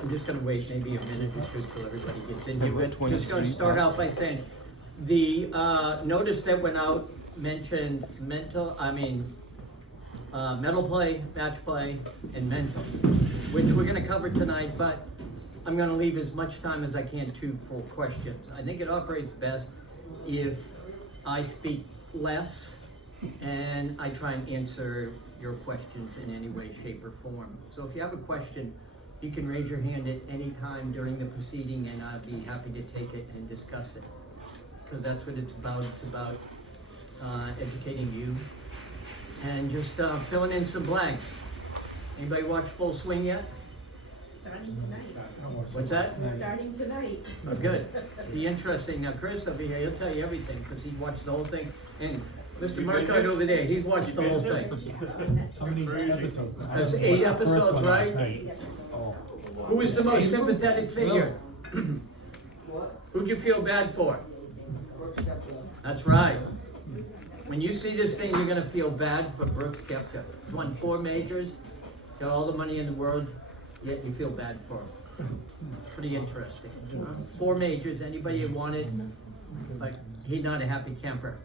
I'm just gonna wait maybe a minute or two till everybody gets in here, but just gonna start out by saying, the notice that went out mentioned metal play, match play, and mental, which we're gonna cover tonight, but I'm gonna leave as much time as I can for questions. I think it operates best if I speak less and I try and answer your questions in any way, shape, or form. So if you have a question, you can raise your hand at any time during the proceeding and I'd be happy to take it and discuss it. Because that's what it's about. It's about educating you and just filling in some blanks. Anybody watch Full Swing yet? Starting tonight. What's that? Starting tonight. Oh, good. Be interesting. Now, Chris over here, he'll tell you everything because he watched the whole thing. And Mr. Marcotte over there, he's watched the whole thing. How many episodes? There's 8 episodes, right? Who is the most sympathetic figure? Who'd you feel bad for? That's right. When you see this thing, you're going to feel bad for Brooks Koepka. He's won 4 majors, got all the money in the world, yet you feel bad for him. It's pretty interesting. 4 majors, anybody who wanted, but he's not a happy camper.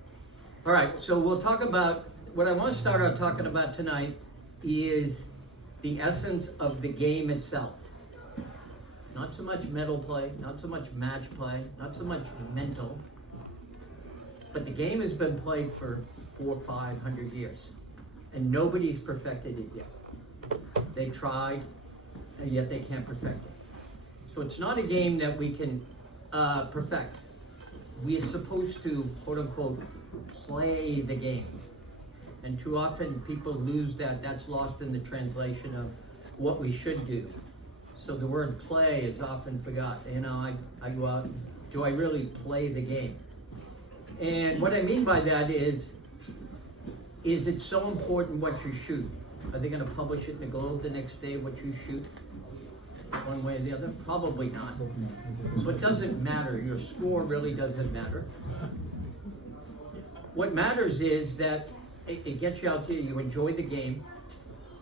All right, so we'll talk about, what I want to start out talking about tonight is the essence of the game itself. Not so much mental play, not so much match play, not so much mental, but the game has been played for 400 or 500 years, and nobody's perfected it yet. They tried, and yet they can't perfect it. So it's not a game that we can perfect. We are supposed to, quote unquote, play the game. And too often people lose that. That's lost in the translation of what we should do. So the word play is often forgot. You know, I go out, do I really play the game? And what I mean by that is it so important what you shoot? Are they going to publish it in the Globe the next day, what you shoot? One way or the other? Probably not. So it doesn't matter. Your score really doesn't matter. What matters is that it gets you out there, you enjoy the game,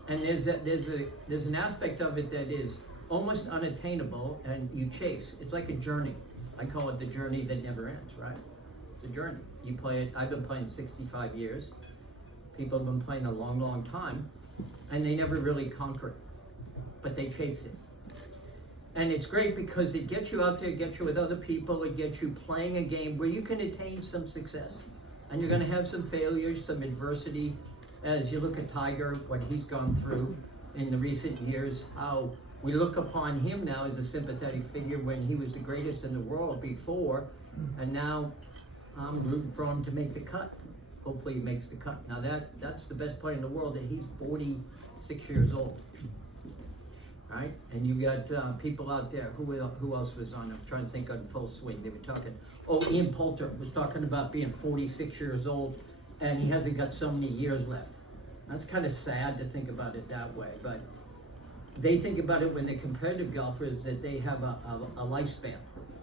and there's an aspect of it that is almost unattainable, and you chase. It's like a journey. I call it the journey that never ends, right? It's a journey. You play it. I've been playing 65 years. People have been playing a long, long time, and they never really conquer it, but they chase it. And it's great because it gets you out there, it gets you with other people, it gets you playing a game where you can attain some success. And you're going to have some failures, some adversity, as you look at Tiger, what he's gone through in the recent years, how we look upon him now as a sympathetic figure when he was the greatest in the world before, and now I'm rooting for him to make the cut. Hopefully he makes the cut. Now that's the best player in the world, and he's 46 years old. All right? And you got people out there, who else was on? I'm trying to think on Full Swing. They were talking, Ian Poulter was talking about being 46 years old, and he hasn't got so many years left. That's kind of sad to think about it that way, but they think about it when they're competitive golfers that they have a lifespan,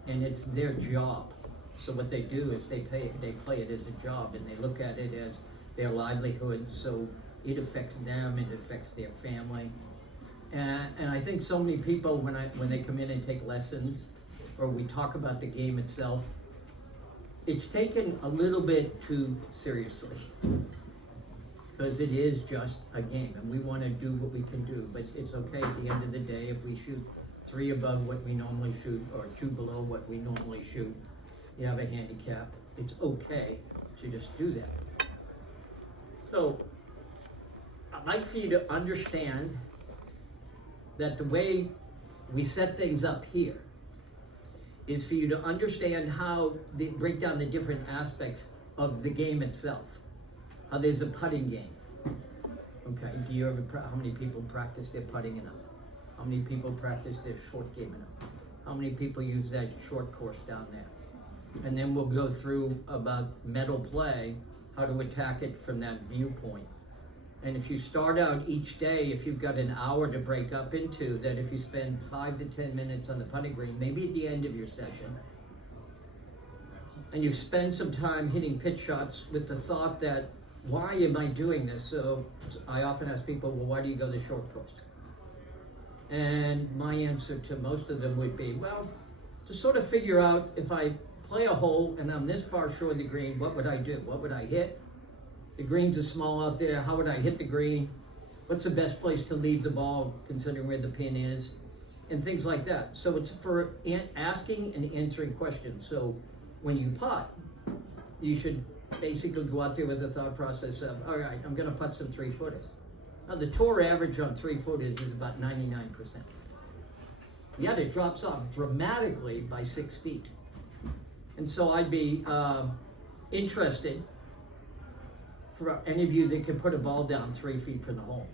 and it's their job. So what they do is they play it as a job, and they look at it as their livelihood. So it affects them, it affects their family, and I think so many people when they come in and take lessons, or we talk about the game itself, it's taken a little bit too seriously. Because it is just a game, and we want to do what we can do, but it's okay at the end of the day if we shoot 3 above what we normally shoot or 2 below what we normally shoot. You have a handicap. It's okay to just do that. So I'd like for you to understand that the way we set things up here is for you to understand how they break down the different aspects of the game itself. How there's a putting game. Okay, do you ever, how many people practice their putting enough? How many people practice their short game enough? How many people use that short course down there? And then we'll go through about mental play, how to attack it from that viewpoint. And if you start out each day, if you've got an hour to break up into, that if you spend 5 to 10 minutes on the putting green, maybe at the end of your session, and you've spent some time hitting pitch shots with the thought that, why am I doing this? So I often ask people, well, why do you go the short course? And my answer to most of them would be, well, to sort of figure out if I play a hole and I'm this far short of the green, what would I do? What would I hit? The greens are small out there. How would I hit the green? What's the best place to leave the ball considering where the pin is? And things like that. So it's for asking and answering questions. So when you putt, you should basically go out there with the thought process of, all right, I'm gonna putt some 3-footers. Now the tour average on 3-footers is about 99%. Yet it drops off dramatically by 6 feet. And so I'd be interested for any of you that could put a ball down 3 feet from the hole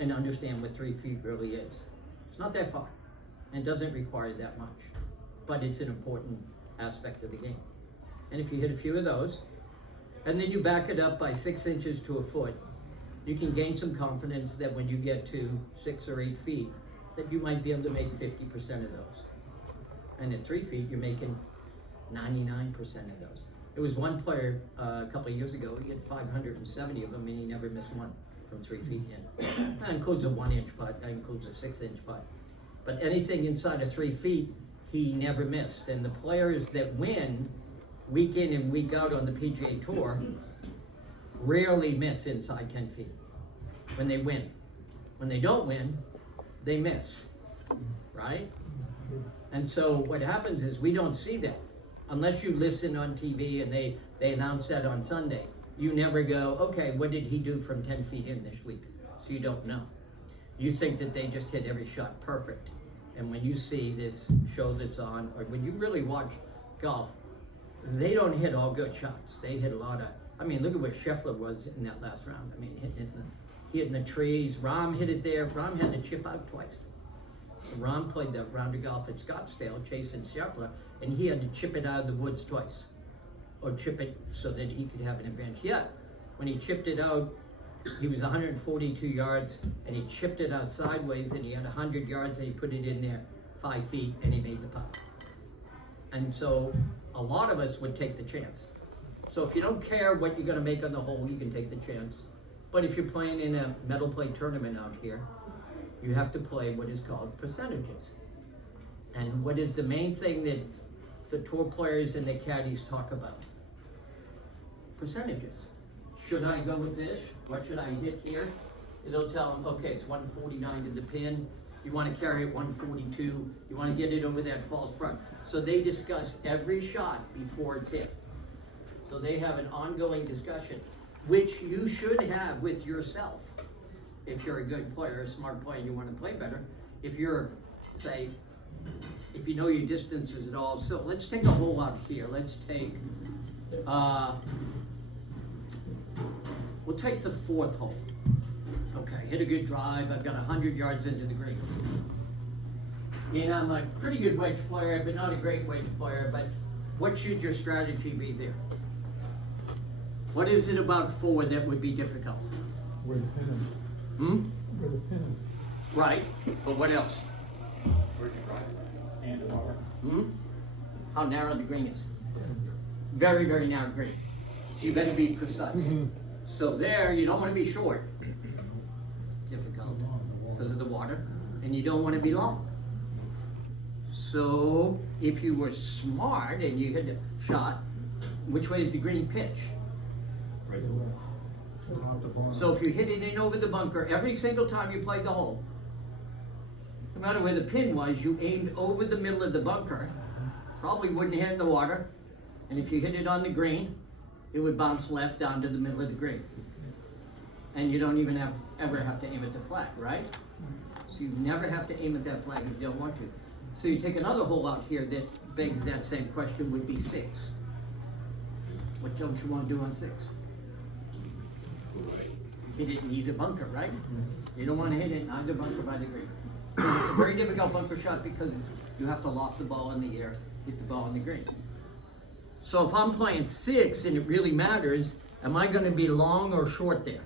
and understand what 3 feet really is. It's not that far and doesn't require that much, but it's an important aspect of the game. And if you hit a few of those, and then you back it up by 6 inches to a foot, you can gain some confidence that when you get to 6 or 8 feet, that you might be able to make 50% of those. And at 3 feet, you're making 99% of those. There was one player a couple of years ago, he had 570 of them and he never missed one from 3 feet in. That includes a 1-inch putt, that includes a 6-inch putt. But anything inside of 3 feet, he never missed. And the players that win week in and week out on the PGA Tour rarely miss inside 10 feet when they win. When they don't win, they miss, right? And so what happens is we don't see that. Unless you listen on TV and they announce that on Sunday, you never go, okay, what did he do from 10 feet in this week? So you don't know. You think that they just hit every shot perfect. And when you see this show that's on, or when you really watch golf, they don't hit all good shots. They hit a lot of, I mean, look at where Scheffler was in that last round. I mean, hitting the trees. Rahm hit it there. Rahm had to chip out twice. So Rahm played that round of golf at Scottsdale, chasing Scheffler, and he had to chip it out of the woods twice, or chip it so that he could have an advantage. Yet, when he chipped it out, he was 142 yards, and he chipped it out sideways, and he had 100 yards, and he put it in there 5 feet, and he made the putt. And so, a lot of us would take the chance. So if you don't care what you're gonna make on the hole, you can take the chance. But if you're playing in a metal play tournament out here, you have to play what is called percentages. And what is the main thing that the tour players and the caddies talk about? Percentages. Should I go with this? What should I hit here? And they'll tell them, okay, it's 149 to the pin. You want to carry it 142. You want to get it over that false front. So they discuss every shot before it's hit. So they have an ongoing discussion, which you should have with yourself. If you're a good player, a smart player, and you want to play better. If you're, say, if you know your distances at all. So let's take a hole out here. Let's take, we'll take the 4th hole. Okay, hit a good drive. I've got 100 yards into the green. And I'm a pretty good wedge player, but not a great wedge player. But what should your strategy be there? What is it about 4 that would be difficult? Where the pin is. Where the pin is. Right, but what else? Where'd you drive it? Sand and water. How narrow the green is. Very, very narrow green. So you better be precise. So there, you don't want to be short. Difficult because of the water. And you don't want to be long. So if you were smart and you hit the shot, which way is the green pitch? Right to left. Top to bottom. So if you hit it in over the bunker every single time you played the hole, no matter where the pin was, you aimed over the middle of the bunker, probably wouldn't hit the water, and if you hit it on the green, it would bounce left down to the middle of the green. And you don't even ever have to aim at the flag, right? So you never have to aim at that flag if you don't want to. So you take another hole out here that begs that same question, would be 6. What don't you want to do on 6? Hit it in either bunker, right? You don't want to hit it in either bunker by the green. It's a very difficult bunker shot because you have to loft the ball in the air, hit the ball in the green. So if I'm playing 6 and it really matters, am I going to be long or short there?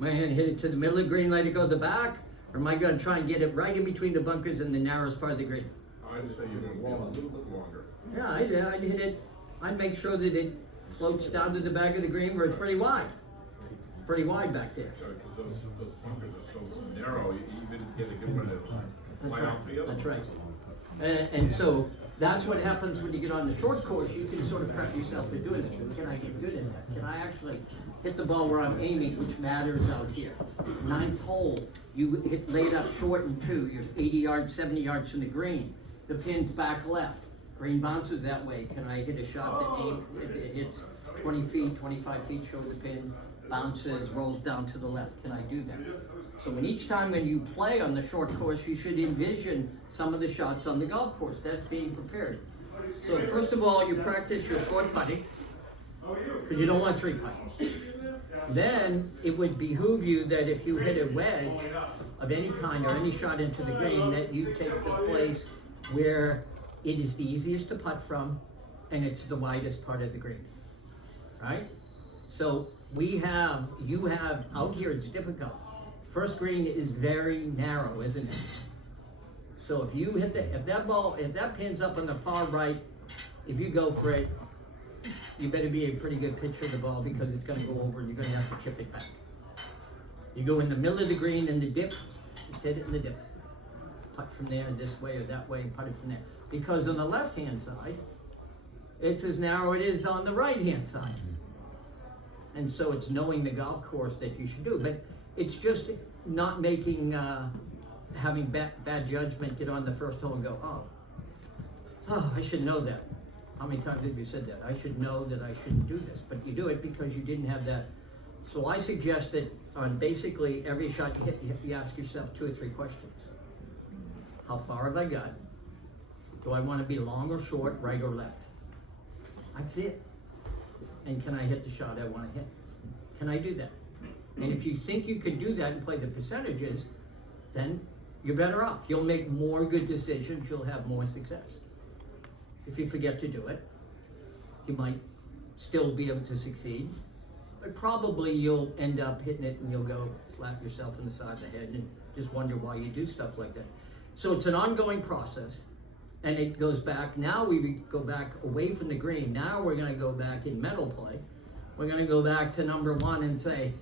Am I going to hit it to the middle of the green, let it go to the back? Or am I going to try and get it right in between the bunkers and the narrowest part of the green? I'd say you're going to go a little bit longer. Yeah, I'd hit it. I'd make sure that it floats down to the back of the green where it's pretty wide. pretty wide back there. Because those bunkers are so narrow, you even get a good one to That's fly right, off the other that's ones. right. And so that's what happens when you get on the short course. You can sort of prep yourself for doing this. Can I get good in that? Can I actually hit the ball where I'm aiming, which matters out here? Ninth hole, you lay it up short in 2. You're 80 yards, 70 yards from the green. The pin's back left. Green bounces that way. Can I hit a shot that it hits 20 feet, 25 feet, show the pin, bounces, rolls down to the left? Can I do that? So each time when you play on the short course, you should envision some of the shots on the golf course. That's being prepared. So first of all, you practice your short putting, because you don't want 3 putts. Then it would behoove you that if you hit a wedge of any kind or any shot into the green, that you take the place where it is the easiest to putt from and it's the widest part of the green, right? So you have out here, it's difficult. First green is very narrow, isn't it? So if you hit if that pin's up on the far right, if you go for it, you better be a pretty good pitcher of the ball, because it's going to go over and you're going to have to chip it back. You go in the middle of the green in the dip, just hit it in the dip. Putt from there, this way or that way, and putt it from there. Because on the left-hand side, it's as narrow it is on the right-hand side. And so it's knowing the golf course that you should do. But it's just not making, having bad judgment, get on the first hole and go, oh, I should know that. How many times have you said that? I should know that I shouldn't do this. But you do it because you didn't have that. So I suggest that on basically every shot you hit, you ask yourself 2 or 3 questions. How far have I got? Do I want to be long or short, right or left? That's it. And can I hit the shot I want to hit? Can I do that? And if you think you can do that and play the percentages, then you're better off. You'll make more good decisions. You'll have more success. If you forget to do it, you might still be able to succeed, but probably you'll end up hitting it and you'll go slap yourself in the side of the head and just wonder why you do stuff like that. So it's an ongoing process, and it goes back. Now we go back away from the green. Now we're going to go back in mental play. We're going to go back to number 1 and say,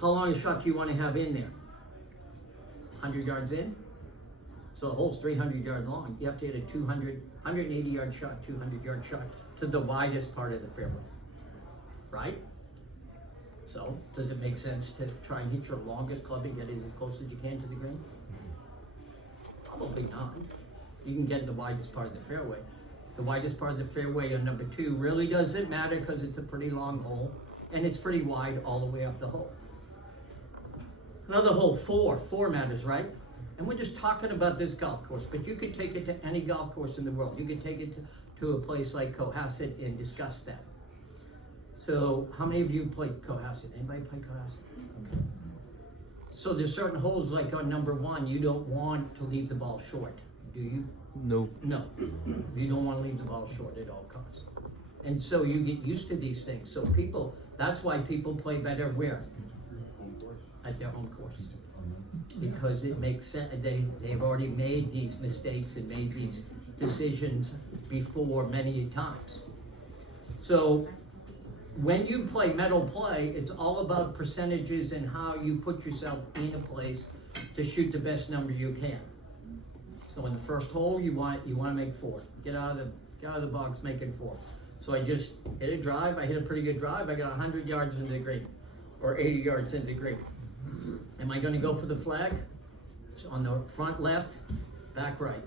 how long a shot do you want to have in there? 100 yards in? So the hole's 300 yards long. You have to hit a 180 yard shot, 200 yard shot to the widest part of the fairway, right? So does it make sense to try and hit your longest club and get it as close as you can to the green? Probably not. You can get the widest part of the fairway. The widest part of the fairway on number 2 really doesn't matter, because it's a pretty long hole and it's pretty wide all the way up the hole. Another hole, 4 matters, right? And we're just talking about this golf course, but you could take it to any golf course in the world. You could take it to a place like Cohasset and discuss that. So how many of you played Cohasset? Anybody play Cohasset? Okay. So there's certain holes, like on number 1, you don't want to leave the ball short, do you? No. No, you don't want to leave the ball short at all costs. And so you get used to these things. So that's why people play better where? At their home course. Because it makes sense. They've already made these mistakes and made these decisions before many times. So when you play mental play, it's all about percentages and how you put yourself in a place to shoot the best number you can. So in the first hole, you want to make 4. Get out of the box making 4. So I just hit a drive. I hit a pretty good drive. I got 100 yards into the green, or 80 yards into the green. Am I going to go for the flag? It's on the front left, back right.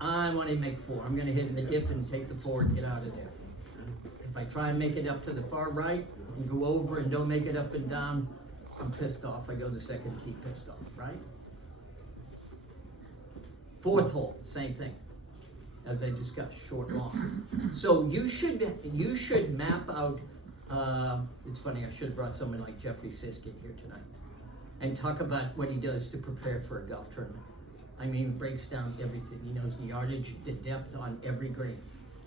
I want to make 4. I'm going to hit in the dip and take the 4 and get out of there. If I try and make it up to the far right and go over and don't make it up and down, I'm pissed off. I go to the second tee pissed off, right? 4th hole, same thing, as I discussed, short, long. So you should map out. It's funny, I should have brought someone like Jeffrey Sisk in here tonight and talk about what he does to prepare for a golf tournament. I mean, breaks down everything. He knows the yardage, the depth on every green.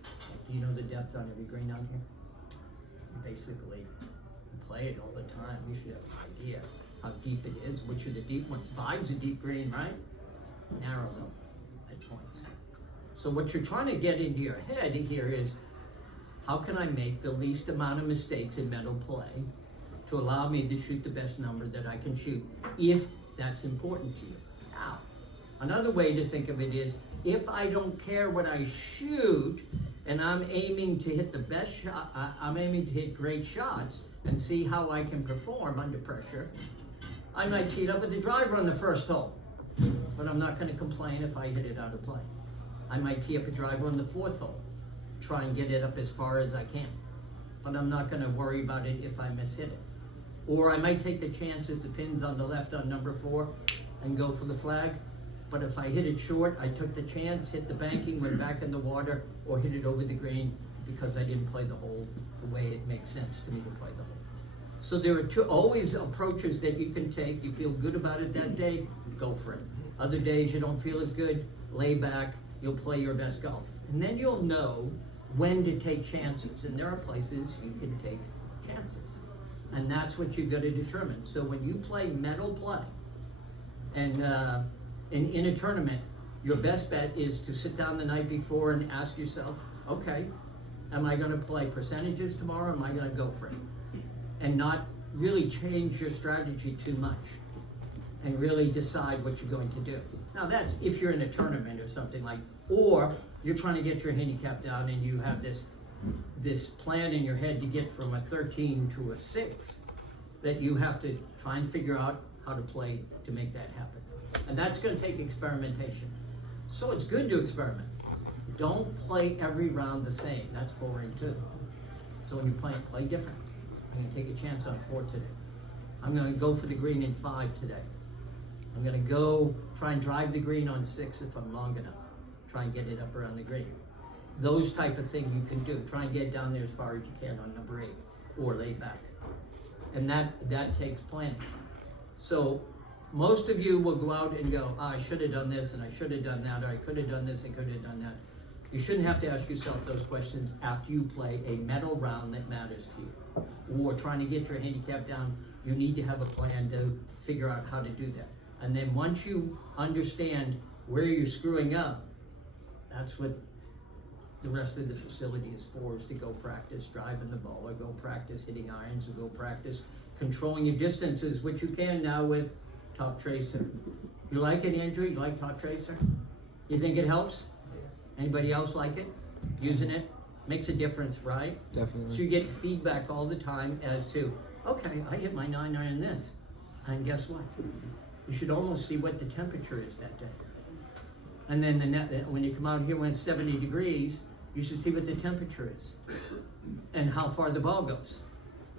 Do you know the depth on every green on here? Basically, you play it all the time. You should have an idea how deep it is, which are the deep ones. 5's a deep green, right? Narrow though, at points. So what you're trying to get into your head here is, how can I make the least amount of mistakes in mental play to allow me to shoot the best number that I can shoot, if that's important to you. Now, another way to think of it is, if I don't care what I shoot, and I'm aiming to hit the best shot, I'm aiming to hit great shots and see how I can perform under pressure, I might tee it up with the driver on the first hole, but I'm not going to complain if I hit it out of play. I might tee up a driver on the fourth hole, try and get it up as far as I can, but I'm not going to worry about it if I miss hit it. Or I might take the chance that the pin's on the left on number 4 and go for the flag. But if I hit it short, I took the chance, hit the banking, went back in the water, or hit it over the green because I didn't play the hole the way it makes sense to me to play the hole. So there are always approaches that you can take. You feel good about it that day, go for it. Other days you don't feel as good, lay back, you'll play your best golf. And then you'll know when to take chances. And there are places you can take chances. And that's what you've got to determine. So when you play medal play, and in a tournament, your best bet is to sit down the night before and ask yourself, okay, am I going to play percentages tomorrow? Am I going to go for it? And not really change your strategy too much, and really decide what you're going to do. Now that's if you're in a tournament or something like, or you're trying to get your handicap down and you have this plan in your head to get from a 13 to a 6, that you have to try and figure out how to play to make that happen. And that's going to take experimentation. So it's good to experiment. Don't play every round the same. That's boring too. So when you play different. I'm going to take a chance on 4 today. I'm going to go for the green in 5 today. I'm going to go try and drive the green on 6 if I'm long enough. Try and get it up around the green. Those type of things you can do. Try and get down there as far as you can on number 8, or lay back. And that takes planning. So most of you will go out and go, I should have done this, and I should have done that, or I could have done this, and could have done that. You shouldn't have to ask yourself those questions after you play a medal round that matters to you. Or trying to get your handicap down, you need to have a plan to figure out how to do that. And then once you understand where you're screwing up, that's what the rest of the facility is for, is to go practice driving the ball, or go practice hitting irons, or go practice controlling your distances, which you can now with Top Tracer. You like it, Andrew? You like Top Tracer? You think it helps? Anybody else like it? Using it? Makes a difference, right? Definitely. So you get feedback all the time as to, okay, I hit my 9-iron in this. And guess what? You should almost see what the temperature is that day. And then when you come out here when it's 70 degrees, you should see what the temperature is and how far the ball goes.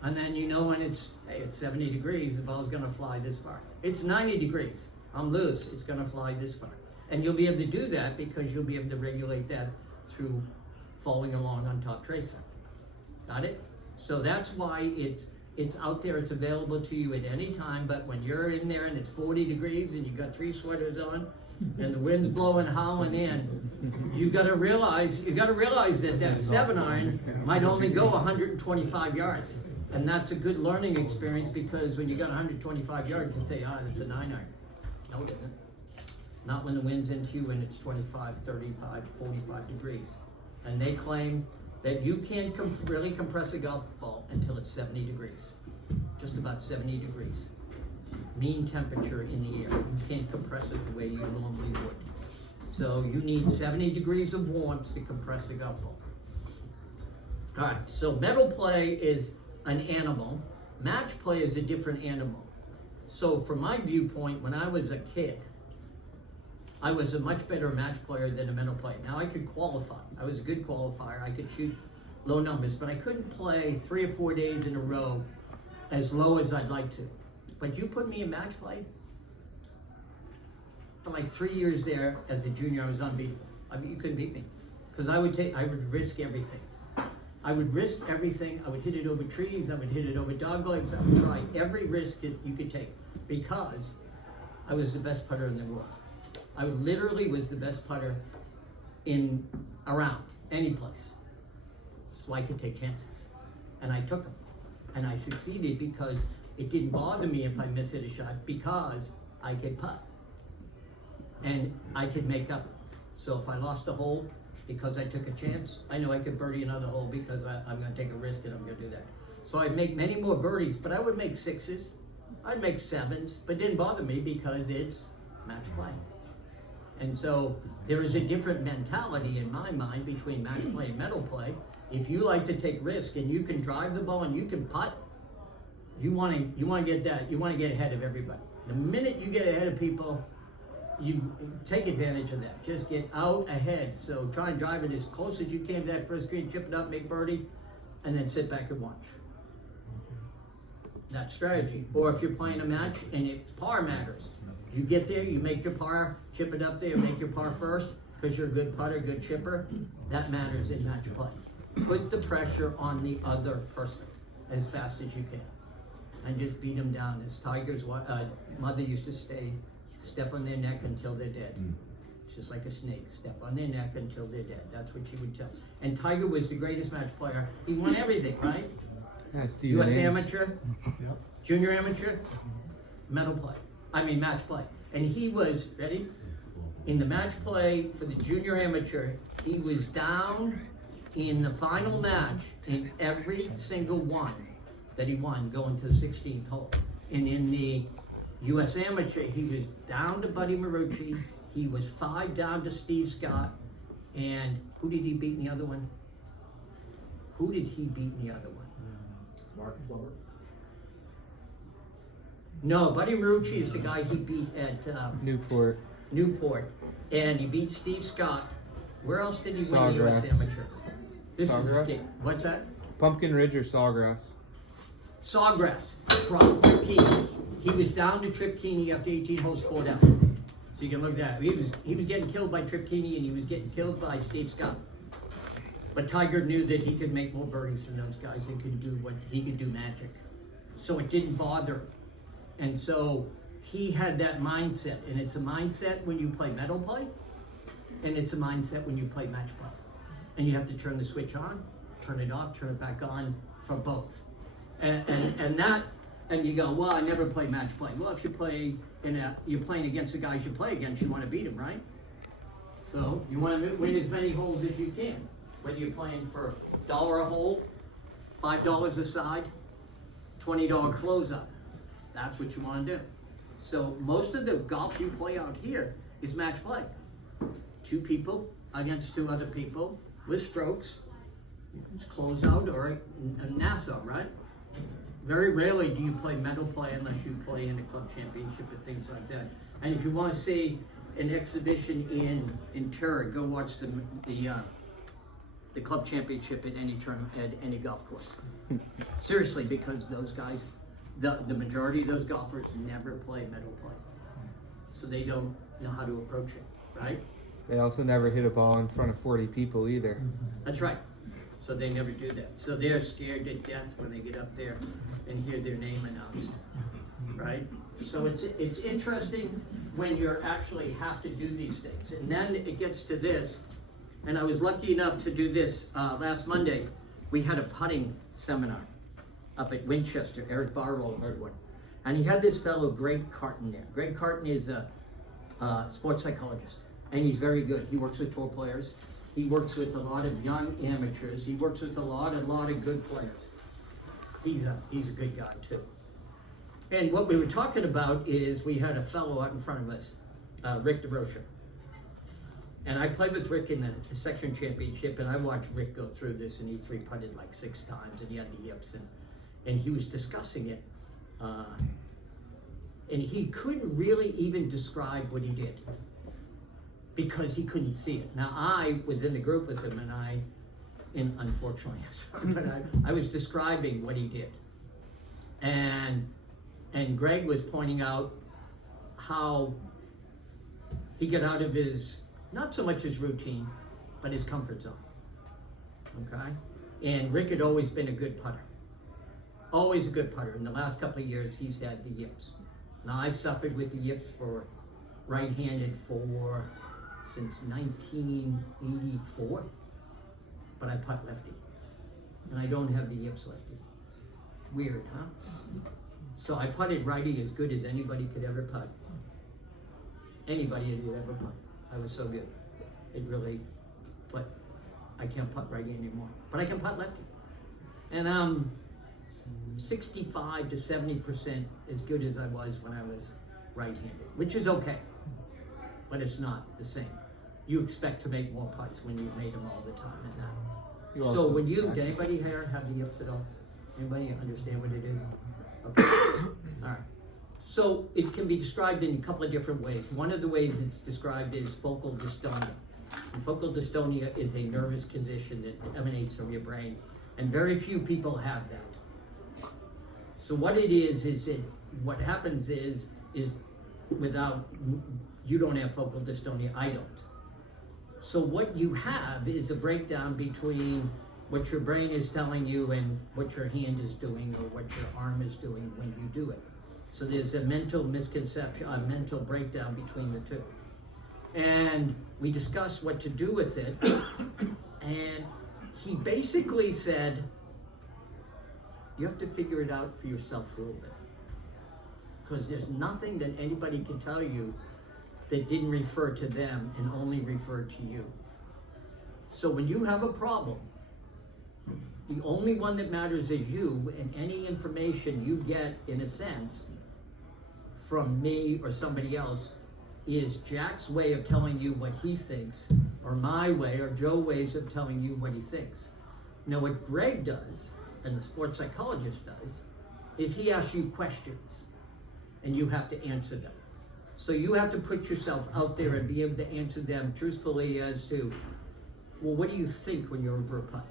And then you know when it's 70 degrees, the ball's gonna fly this far. It's 90 degrees, I'm loose, it's gonna fly this far. And you'll be able to do that because you'll be able to regulate that through following along on Top Tracer. Got it? So that's why it's out there, it's available to you at any time, but when you're in there and it's 40 degrees and you've got 3 sweaters on and the wind's blowing, howling in, you gotta realize that that 7-iron might only go 125 yards. And that's a good learning experience, because when you got 125 yards, you say, that's a 9-iron. No, it isn't. Not when the wind's into you and it's 25, 35, 45 degrees. And they claim that you can't really compress a golf ball until it's 70 degrees. Just about 70 degrees. Mean temperature in the air. You can't compress it the way you normally would. So you need 70 degrees of warmth to compress a golf ball. All right, so medal play is an animal. Match play is a different animal. So from my viewpoint, when I was a kid, I was a much better match player than a medal player. Now I could qualify. I was a good qualifier. I could shoot low numbers, but I couldn't play 3 or 4 days in a row as low as I'd like to. But you put me in match play, for like 3 years there as a junior, I was unbeatable. I mean, you couldn't beat me. Because I would risk everything. I would risk everything. I would hit it over trees. I would hit it over dog legs. I would try every risk that you could take, because I was the best putter in the world. I literally was the best putter around any place. So I could take chances. And I took them. And I succeeded because it didn't bother me if I missed a shot, because I could putt. And I could make up. So if I lost a hole because I took a chance, I know I could birdie another hole because I'm going to take a risk and I'm going to do that. So I'd make many more birdies, but I would make 6s. I'd make 7s, but it didn't bother me because it's match play. And so there is a different mentality in my mind between match play and medal play. If you like to take risk and you can drive the ball and you can putt, you want to get that. You want to get ahead of everybody. The minute you get ahead of people, you take advantage of that. Just get out ahead. So try and drive it as close as you can to that first green, chip it up, make birdie, and then sit back and watch. That's strategy. Or if you're playing a match and par matters, you get there, you make your par, chip it up there, make your par first, because you're a good putter, good chipper. That matters in match play. Put the pressure on the other person as fast as you can, and just beat them down. As Tiger's mother used to say, step on their neck until they're dead. It's just like a snake. Step on their neck until they're dead. That's what she would tell. And Tiger was the greatest match player. He won everything, right? Yeah, U.S. Ames. amateur, Yep. junior amateur, match play. And he was, ready? In the match play for the junior amateur, he was down in the final match in every single one that he won, going to the 16th hole. And in the U.S. amateur, he was down to Buddy Marucci. He was 5 down to Steve Scott. And who did he beat in the other one? Who did he beat in the other one? Mark Plummer. No, Buddy Marucci is the guy he beat at Newport. And he beat Steve Scott. Where else did he win the U.S. Sawgrass. amateur? This is Sawgrass? a state. What's that? Pumpkin Ridge or Sawgrass? Sawgrass. Trip Keeney. He was down to Trip Keeney after 18 holes, 4 down. So you can look at that. He was getting killed by Trip Keeney and he was getting killed by Steve Scott. But Tiger knew that he could make more birdies than those guys and could do what he could do, magic. So it didn't bother him. And so he had that mindset, and it's a mindset when you play medal play, and it's a mindset when you play match play. And you have to turn the switch on, turn it off, turn it back on for both. And you go, well, I never play match play. Well, if you play you're playing against the guys you play against, you want to beat them, right? So you want to win as many holes as you can. Whether you're playing for $1 a hole, $5 a side, $20 closeout. That's what you want to do. So most of the golf you play out here is match play. 2 people against 2 other people with strokes. It's closeout or a Nassau, right? Very rarely do you play medal play unless you play in a club championship or things like that. And if you want to see an exhibition in Terra, go watch the club championship at any tournament, at any golf course. Seriously, because those guys, the majority of those golfers never play medal play. So they don't know how to approach it, right? They also never hit a ball in front of 40 people either. That's right. So they never do that. So they're scared to death when they get up there and hear their name announced, right? So it's interesting when you actually have to do these things. And then it gets to this, and I was lucky enough to do this last Monday. We had a putting seminar up at Winchester. Eric Barlow heard one. And he had this fellow, Greg Carton, there. Greg Carton is a sports psychologist, and he's very good. He works with tour players. He works with a lot of young amateurs. He works with a lot of good players. He's a good guy too. And what we were talking about is we had a fellow out in front of us, Rick DeRocher. And I played with Rick in the section championship, and I watched Rick go through this, and he 3-putted like 6 times, and he had the yips, and he was discussing it. And he couldn't really even describe what he did because he couldn't see it. Now, I was in the group with him, and unfortunately, I'm sorry, but I was describing what he did. And Greg was pointing out how he got out of his, not so much his routine, but his comfort zone, okay? And Rick had always been a good putter. Always a good putter. In the last couple of years, he's had the yips. Now, I've suffered with the yips for right-handed since 1984, but I putt lefty, and I don't have the yips lefty. Weird, huh? So I putted righty as good as anybody could ever putt. Anybody could ever putt. I was so good. It really, but I can't putt righty anymore. But I can putt lefty. And 65 to 70% as good as I was when I was right-handed, which is okay, but it's not the same. You expect to make more putts when you've made them all the time and that. You So also when you, did practice. anybody here have the yips at all? Anybody understand what it is? Okay, all right. So it can be described in a couple of different ways. One of the ways it's described is focal dystonia. And focal dystonia is a nervous condition that emanates from your brain, and very few people have that. So what it is what happens is without, you don't have focal dystonia, I don't. So what you have is a breakdown between what your brain is telling you and what your hand is doing or what your arm is doing when you do it. So there's a mental misconception, a mental breakdown between the two. And we discussed what to do with it. And he basically said, you have to figure it out for yourself a little bit. Because there's nothing that anybody can tell you that didn't refer to them and only referred to you. So when you have a problem, the only one that matters is you, and any information you get, in a sense, from me or somebody else, is Jack's way of telling you what he thinks, or my way, or Joe's ways of telling you what he thinks. Now what Greg does, and the sports psychologist does, is he asks you questions, and you have to answer them. So you have to put yourself out there and be able to answer them truthfully as to, well, what do you think when you're over a putt?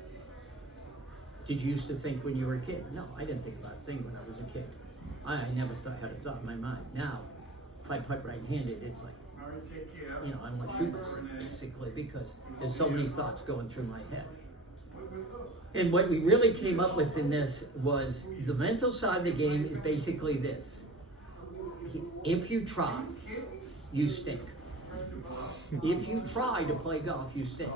Did you used to think when you were a kid? No, I didn't think about a thing when I was a kid. I never had a thought in my mind. Now, if I putt right-handed, it's like, I want to shoot this thing, basically, because there's so many thoughts going through my head. And what we really came up with in this was the mental side of the game is basically this. If you try, you stink. If you try to play golf, you stink.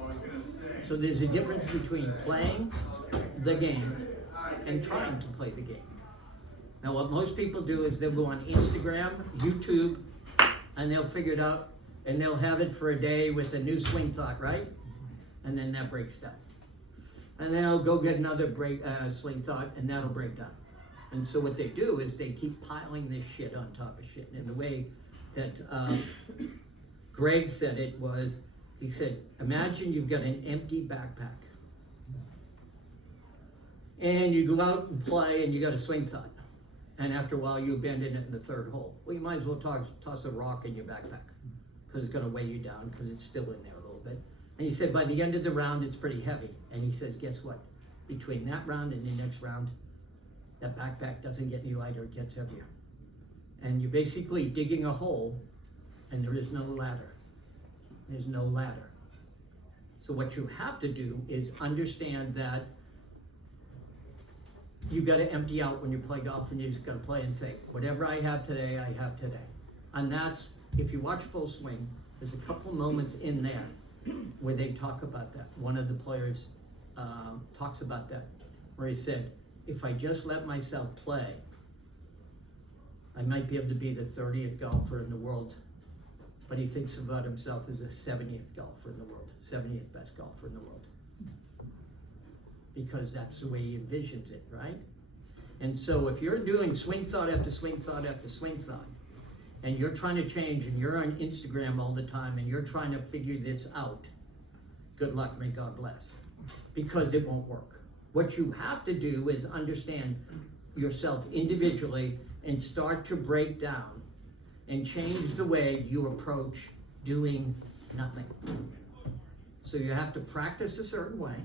So there's a difference between playing the game and trying to play the game. Now what most people do is they'll go on Instagram, YouTube, and they'll figure it out, and they'll have it for a day with a new swing thought, right? And then that breaks down. And then they'll go get another swing thought, and that'll break down. And so what they do is they keep piling this shit on top of shit. And the way that Greg said it was, he said, imagine you've got an empty backpack. And you go out and play and you got a swing thought. And after a while you abandon it in the third hole. Well, you might as well toss a rock in your backpack because it's gonna weigh you down because it's still in there a little bit. And he said, by the end of the round, it's pretty heavy. And he says, guess what? Between that round and the next round, that backpack doesn't get any lighter, it gets heavier. And you're basically digging a hole and there is no ladder. There's no ladder. So what you have to do is understand that you got to empty out when you play golf, and you just got to play and say, whatever I have today, I have today. And that's, if you watch Full Swing, there's a couple moments in there where they talk about that. One of the players talks about that, where he said, if I just let myself play, I might be able to be the 30th golfer in the world. But he thinks about himself as the 70th golfer in the world, 70th best golfer in the world. Because that's the way he envisions it, right? And so if you're doing swing thought after swing thought after swing thought, and you're trying to change, and you're on Instagram all the time, and you're trying to figure this out, good luck, may God bless, because it won't work. What you have to do is understand yourself individually and start to break down and change the way you approach doing nothing. So you have to practice a certain way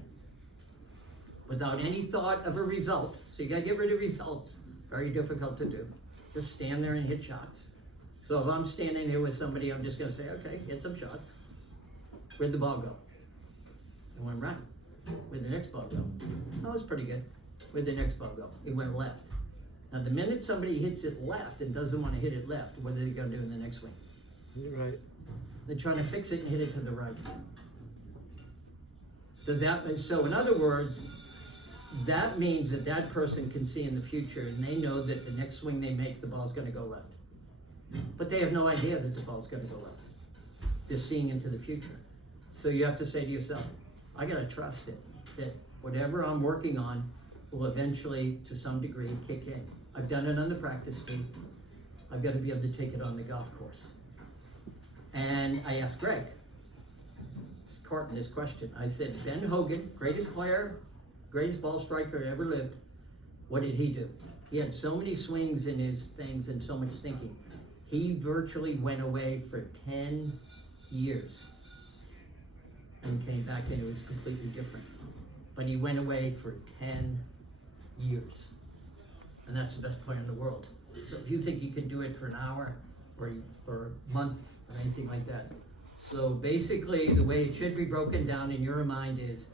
without any thought of a result. So you gotta get rid of results. Very difficult to do. Just stand there and hit shots. So if I'm standing there with somebody, I'm just gonna say, okay, hit some shots. Where'd the ball go? It went right. Where'd the next ball go? That was pretty good. Where'd the next ball go? It went left. Now the minute somebody hits it left and doesn't want to hit it left, what are they gonna do in the next swing? You're right. They're trying to fix it and hit it to the right. Does that, so in other words, that means that that person can see in the future and they know that the next swing they make, the ball's gonna go left. But they have no idea that the ball's gonna go left. They're seeing into the future. So you have to say to yourself, I gotta trust it, that whatever I'm working on will eventually, to some degree, kick in. I've done it on the practice tee. I've got to be able to take it on the golf course. And I asked Greg Carton this question. I said, Ben Hogan, greatest player, greatest ball striker ever lived, what did he do? He had so many swings in his things and so much thinking. He virtually went away for 10 years and came back and it was completely different. But he went away for 10 years. And that's the best player in the world. So if you think you can do it for an hour or a month or anything like that. So basically the way it should be broken down in your mind is,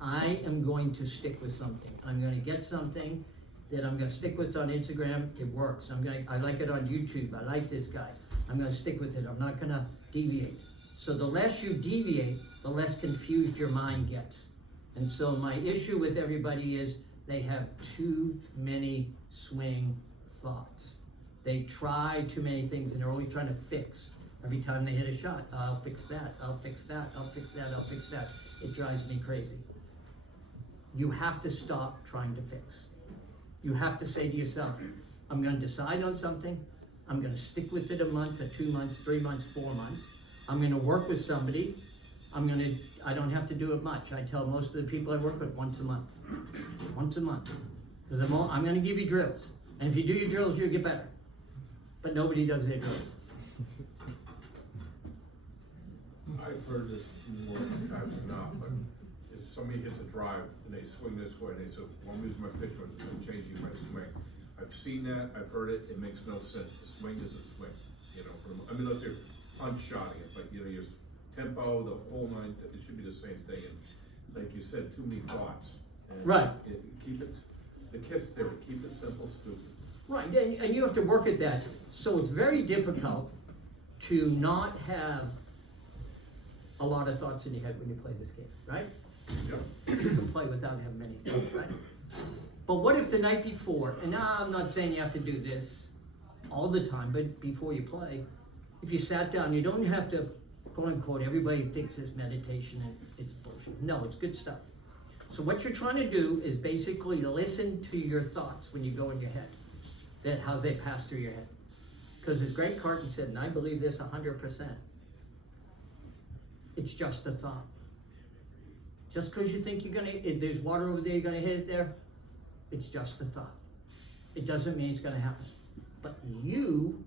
I am going to stick with something. I'm going to get something that I'm going to stick with on Instagram. It works. I like it on YouTube. I like this guy. I'm going to stick with it. I'm not going to deviate. So the less you deviate, the less confused your mind gets. And so my issue with everybody is they have too many swing thoughts. They try too many things and they're always trying to fix. Every time they hit a shot, I'll fix that, I'll fix that, I'll fix that, I'll fix that. It drives me crazy. You have to stop trying to fix. You have to say to yourself, I'm going to decide on something. I'm going to stick with it a month, or 2 months, 3 months, 4 months. I'm going to work with somebody. I don't have to do it much. I tell most of the people I work with once a month. Once a month. Because I'm going to give you drills. And if you do your drills, you'll get better. But nobody does their drills. I've heard this more times than not, but if somebody hits a drive and they swing this way, and they say, well, I'm using my pitch, but I'm changing my swing. I've seen that, I've heard it, it makes no sense. The swing is a swing, you know. Unless you're punch-shotting it, but you know, your tempo, the whole nine, it should be the same thing. And like you said, too many thoughts. And right. Keep it, the KISS theory, keep it simple, stupid. Right, and you have to work at that. So it's very difficult to not have a lot of thoughts in your head when you play this game, right? Yeah. You can play without having many thoughts, right? But what if the night before, and now I'm not saying you have to do this all the time, but before you play, if you sat down, you don't have to, quote unquote, everybody thinks it's meditation and it's bullshit. No, it's good stuff. So what you're trying to do is basically listen to your thoughts when you go in your head, that how they pass through your head. Because as Greg Carton said, and I believe this 100%, it's just a thought. Just because you think if there's water over there, you're gonna hit it there, it's just a thought. It doesn't mean it's gonna happen. But you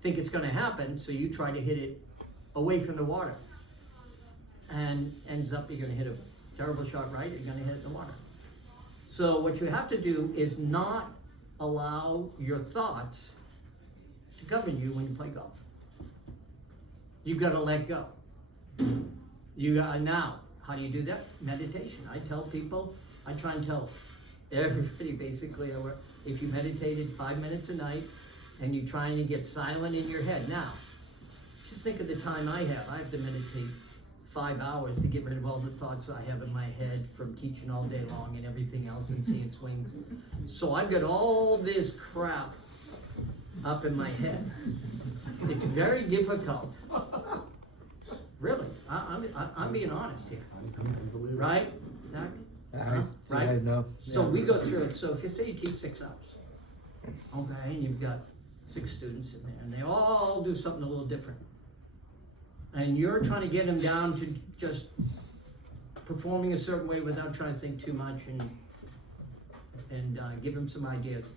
think it's gonna happen, so you try to hit it away from the water. And ends up you're gonna hit a terrible shot right, you're gonna hit it in the water. So what you have to do is not allow your thoughts to govern you when you play golf. You've gotta let go. Now, how do you do that? Meditation. I tell people, I try and tell everybody basically, if you meditated 5 minutes a night and you're trying to get silent in your head. Now, just think of the time I have to meditate 5 hours to get rid of all the thoughts I have in my head from teaching all day long and everything else and seeing swings. So I've got all this crap up in my head. It's very difficult. Really, I'm being honest here, right, Zach? Right? I know. So we go through it. So if you say you teach 6 hours, okay, and you've got 6 students in there, and they all do something a little different, and you're trying to get them down to just performing a certain way without trying to think too much and give them some ideas.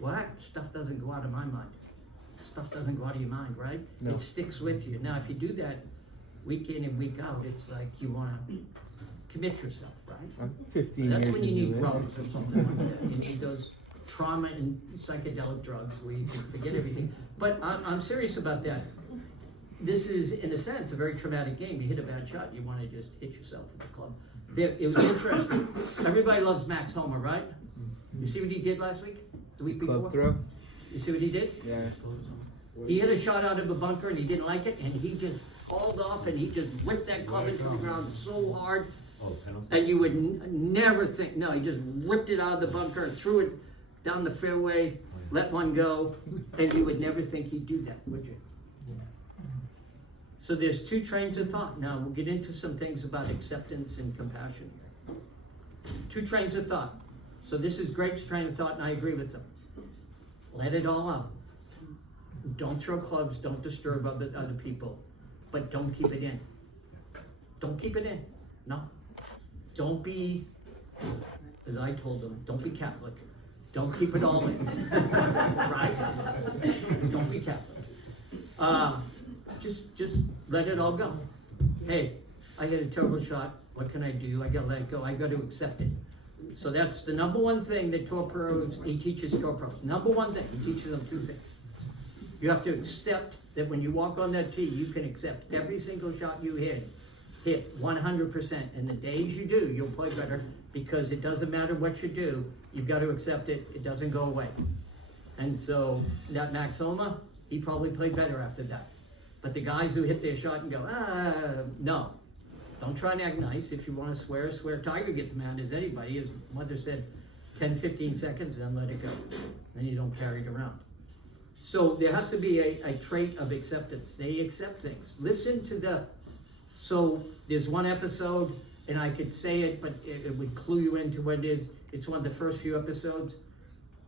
Well, that stuff doesn't go out of my mind. Stuff doesn't go out of your mind, right? No. It sticks with you. Now, if you do that week in and week out, it's like you want to commit yourself, right? I'm 15 That's years when you need into it. drugs or something like that. You need those trauma and psychedelic drugs where you can forget everything. But I'm serious about that. This is, in a sense, a very traumatic game. You hit a bad shot, you want to just hit yourself with the club. It was interesting. Everybody loves Max Homer, right? You see what he did last week? The week before? Club throw? You see what he did? Yeah. He hit a shot out of a bunker and he didn't like it, and he just hauled off and he just whipped that club into the ground so hard. Oh, penalty. And you would never think, no, he just ripped it out of the bunker and threw it down the fairway, let one go, and you would never think he'd do that, would you? So there's 2 trains of thought. Now we'll get into some things about acceptance and compassion. 2 trains of thought. So this is Greg's train of thought, and I agree with him. Let it all out. Don't throw clubs, don't disturb other people, but don't keep it in. Don't keep it in. No. Don't be, as I told them, don't be Catholic. Don't keep it all in. Right? Don't be Catholic. Just let it all go. Hey, I hit a terrible shot. What can I do? I gotta let it go. I gotta accept it. So that's the number one thing that tour pros, he teaches tour pros. Number one thing, he teaches them two things. You have to accept that when you walk on that tee, you can accept every single shot you hit 100%. And the days you do, you'll play better, because it doesn't matter what you do, you've got to accept it. It doesn't go away. And so that Max Homa, he probably played better after that. But the guys who hit their shot and go, no. Don't try and act nice. If you want to swear, swear. Tiger gets mad as anybody. His mother said 10, 15 seconds and then let it go. Then you don't carry it around. So there has to be a trait of acceptance. They accept things. Listen to so there's one episode, and I could say it, but it would clue you into what it is. It's one of the first few episodes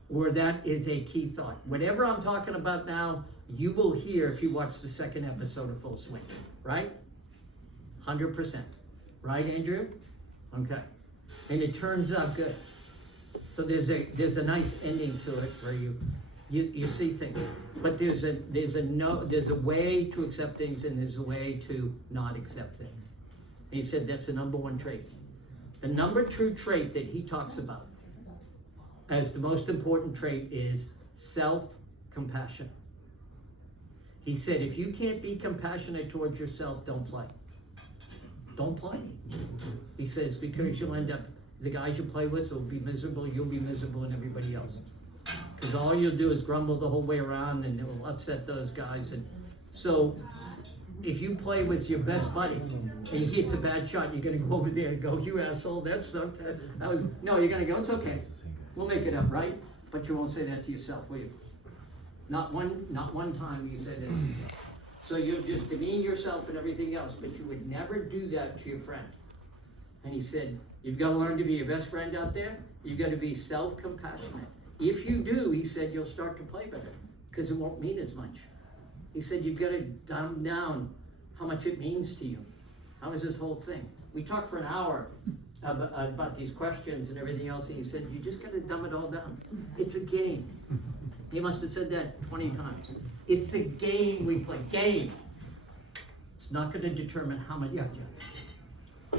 where that is a key thought. Whatever I'm talking about now, you will hear if you watch the second episode of Full Swing, right? 100%. Right, Andrew? Okay. And it turns out good. So there's a nice ending to it where you see things. But there's a way to accept things, and there's a way to not accept things. And he said that's the number one trait. The number two trait that he talks about as the most important trait is self-compassion. He said, if you can't be compassionate towards yourself, don't play. Don't play. He says, because you'll end up, the guys you play with will be miserable, you'll be miserable, and everybody else. Because all you'll do is grumble the whole way around, and it will upset those guys. And so, if you play with your best buddy, and he hits a bad shot, you're going to go over there and go, you asshole, that sucked. No, you're going to go, it's okay. We'll make it up, right? But you won't say that to yourself, will you? Not one time you said it to yourself. So you'll just demean yourself and everything else, but you would never do that to your friend. And he said, you've got to learn to be your best friend out there. You've got to be self-compassionate. If you do, he said, you'll start to play better, because it won't mean as much. He said, you've got to dumb down how much it means to you. How is this whole thing? We talked for an hour about these questions and everything else, and he said, you just got to dumb it all down. It's a game. He must have said that 20 times. It's a game we play. Game. It's not going to determine how much. Yeah, Jeff. I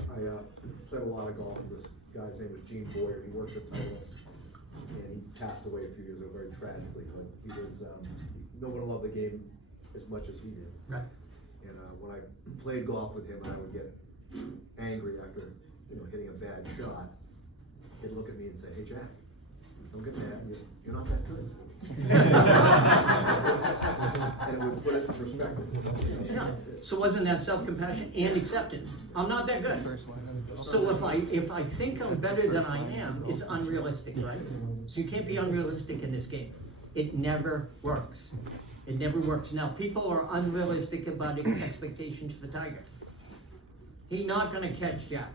played a lot of golf with this guy's name was Gene Boyer. He worked at Titleist, and he passed away a few years ago very tragically. But he was no one loved the game as much as he did. Right. And when I played golf with him, I would get angry after hitting a bad shot. He'd look at me and say, "Hey Jack, don't get mad. You're not that good." And it would put it in perspective. Yeah. So wasn't that self-compassion and acceptance? I'm not that good. So if I think I'm better than I am, it's unrealistic, right? So you can't be unrealistic in this game. It never works. It never works. Now people are unrealistic about expectations for Tiger. He's not going to catch Jack.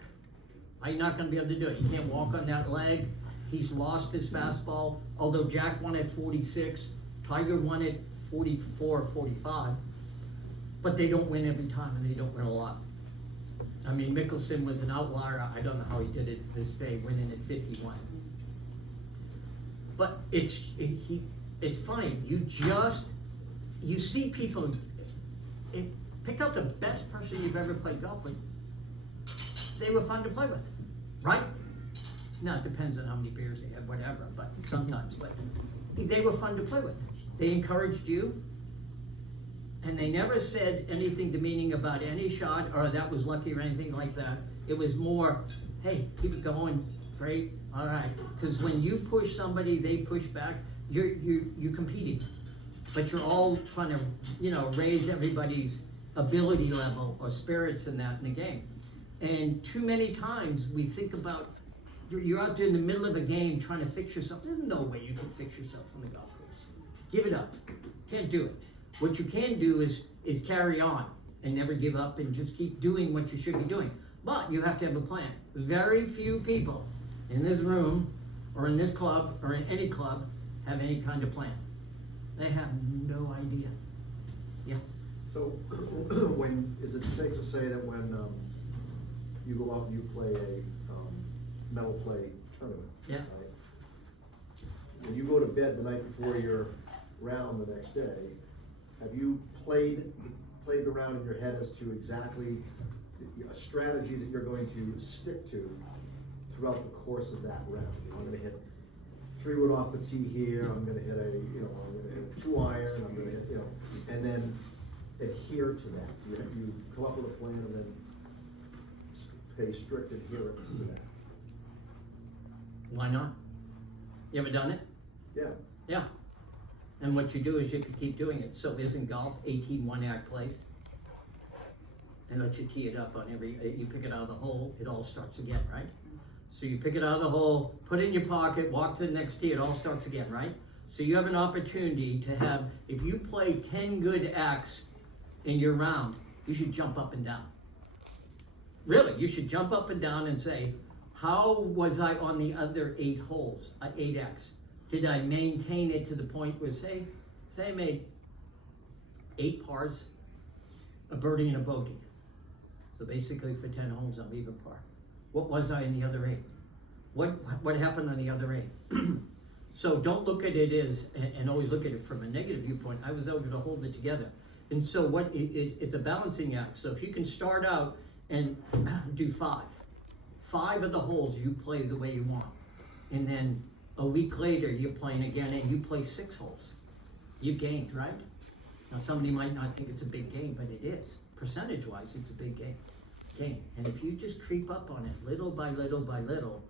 He's not going to be able to do it. He can't walk on that leg. He's lost his fastball. Although Jack won at 46, Tiger won at 44, 45. But they don't win every time, and they don't win a lot. I mean, Mickelson was an outlier. I don't know how he did it this day, winning at 51. But it's funny. You see people, pick out the best person you've ever played golf with. They were fun to play with, right? Now, it depends on how many beers they had, whatever, but sometimes. But they were fun to play with. They encouraged you, and they never said anything demeaning about any shot or that was lucky or anything like that. It was more, hey, keep it going, great, all right. Because when you push somebody, they push back, you're competing. But you're all trying to, raise everybody's ability level or spirits in the game. And too many times we think about, you're out there in the middle of a game trying to fix yourself. There's no way you can fix yourself on the golf course. Give it up. Can't do it. What you can do is carry on and never give up and just keep doing what you should be doing. But you have to have a plan. Very few people in this room or in this club, or in any club, have any kind of plan. They have no idea. Yeah. So, is it safe to say that when, you go out and you play a, metal play tournament? Yeah. Right? When you go to bed the night before your round the next day, have you played the round in your head as to exactly a strategy that you're going to stick to throughout the course of that round? You know, I'm gonna hit 3-wood off the tee here, I'm gonna hit I'm gonna hit a 2-iron, I'm gonna hit, and then adhere to that. You come up with a plan and then pay strict adherence to that. Why not? You ever done it? Yeah. Yeah. And what you do is you can keep doing it. So isn't golf 18 one-act plays? They let you tee it up on you pick it out of the hole, it all starts again, right? So you pick it out of the hole, put it in your pocket, walk to the next tee, it all starts again, right? So you have an opportunity to have, if you play 10 good acts in your round, you should jump up and down. Really, you should jump up and down and say, how was I on the other 8 holes, 8 acts? Did I maintain it to the point where, say I made 8 pars, a birdie and a bogey. So basically for 10 holes, I'm even par. What was I in the other 8? What happened on the other 8? So don't look at it as, and always look at it from a negative viewpoint. I was able to hold it together. And so it's a balancing act. So if you can start out and do 5 of the holes you play the way you want. And then a week later, you're playing again and you play 6 holes. You've gained, right? Now somebody might not think it's a big game, but it is. Percentage-wise, it's a big game. And if you just creep up on it little by little by little,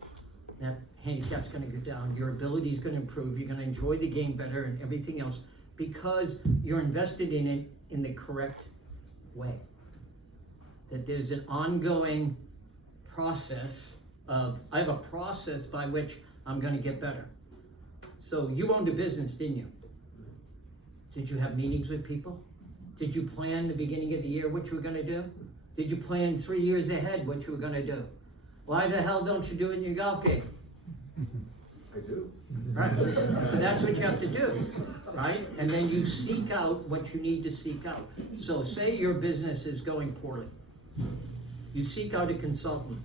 that handicap's gonna go down, your ability's gonna improve, you're gonna enjoy the game better and everything else because you're invested in it in the correct way. That there's an ongoing process of, I have a process by which I'm gonna get better. So you owned a business, didn't you? Did you have meetings with people? Did you plan the beginning of the year what you were gonna do? Did you plan 3 years ahead what you were gonna do? Why the hell don't you do it in your golf game? I do. Right, so that's what you have to do, right? And then you seek out what you need to seek out. So say your business is going poorly. You seek out a consultant.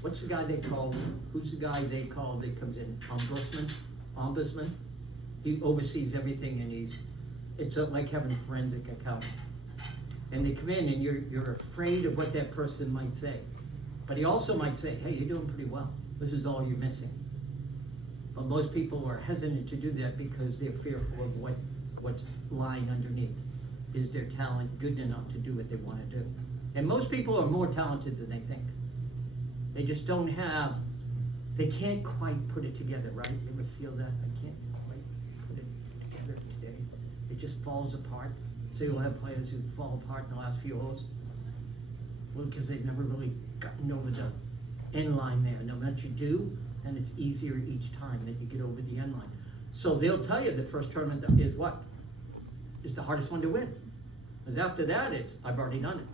What's the guy they call, who's the guy they call that comes in? Ombudsman? He oversees everything and it's like having a forensic accountant. And they come in and you're afraid of what that person might say. But he also might say, hey, you're doing pretty well. This is all you're missing. But most people are hesitant to do that because they're fearful of what's lying underneath. Is their talent good enough to do what they want to do? And most people are more talented than they think. They just don't have, they can't quite put it together, right? They would feel that, I can't quite put it together today. It just falls apart. So you'll have players who fall apart in the last few holes. Well, because they've never really gotten over the end line there. And once you do, then it's easier each time that you get over the end line. So they'll tell you the first tournament is what? It's the hardest one to win. Because after that, I've already done it.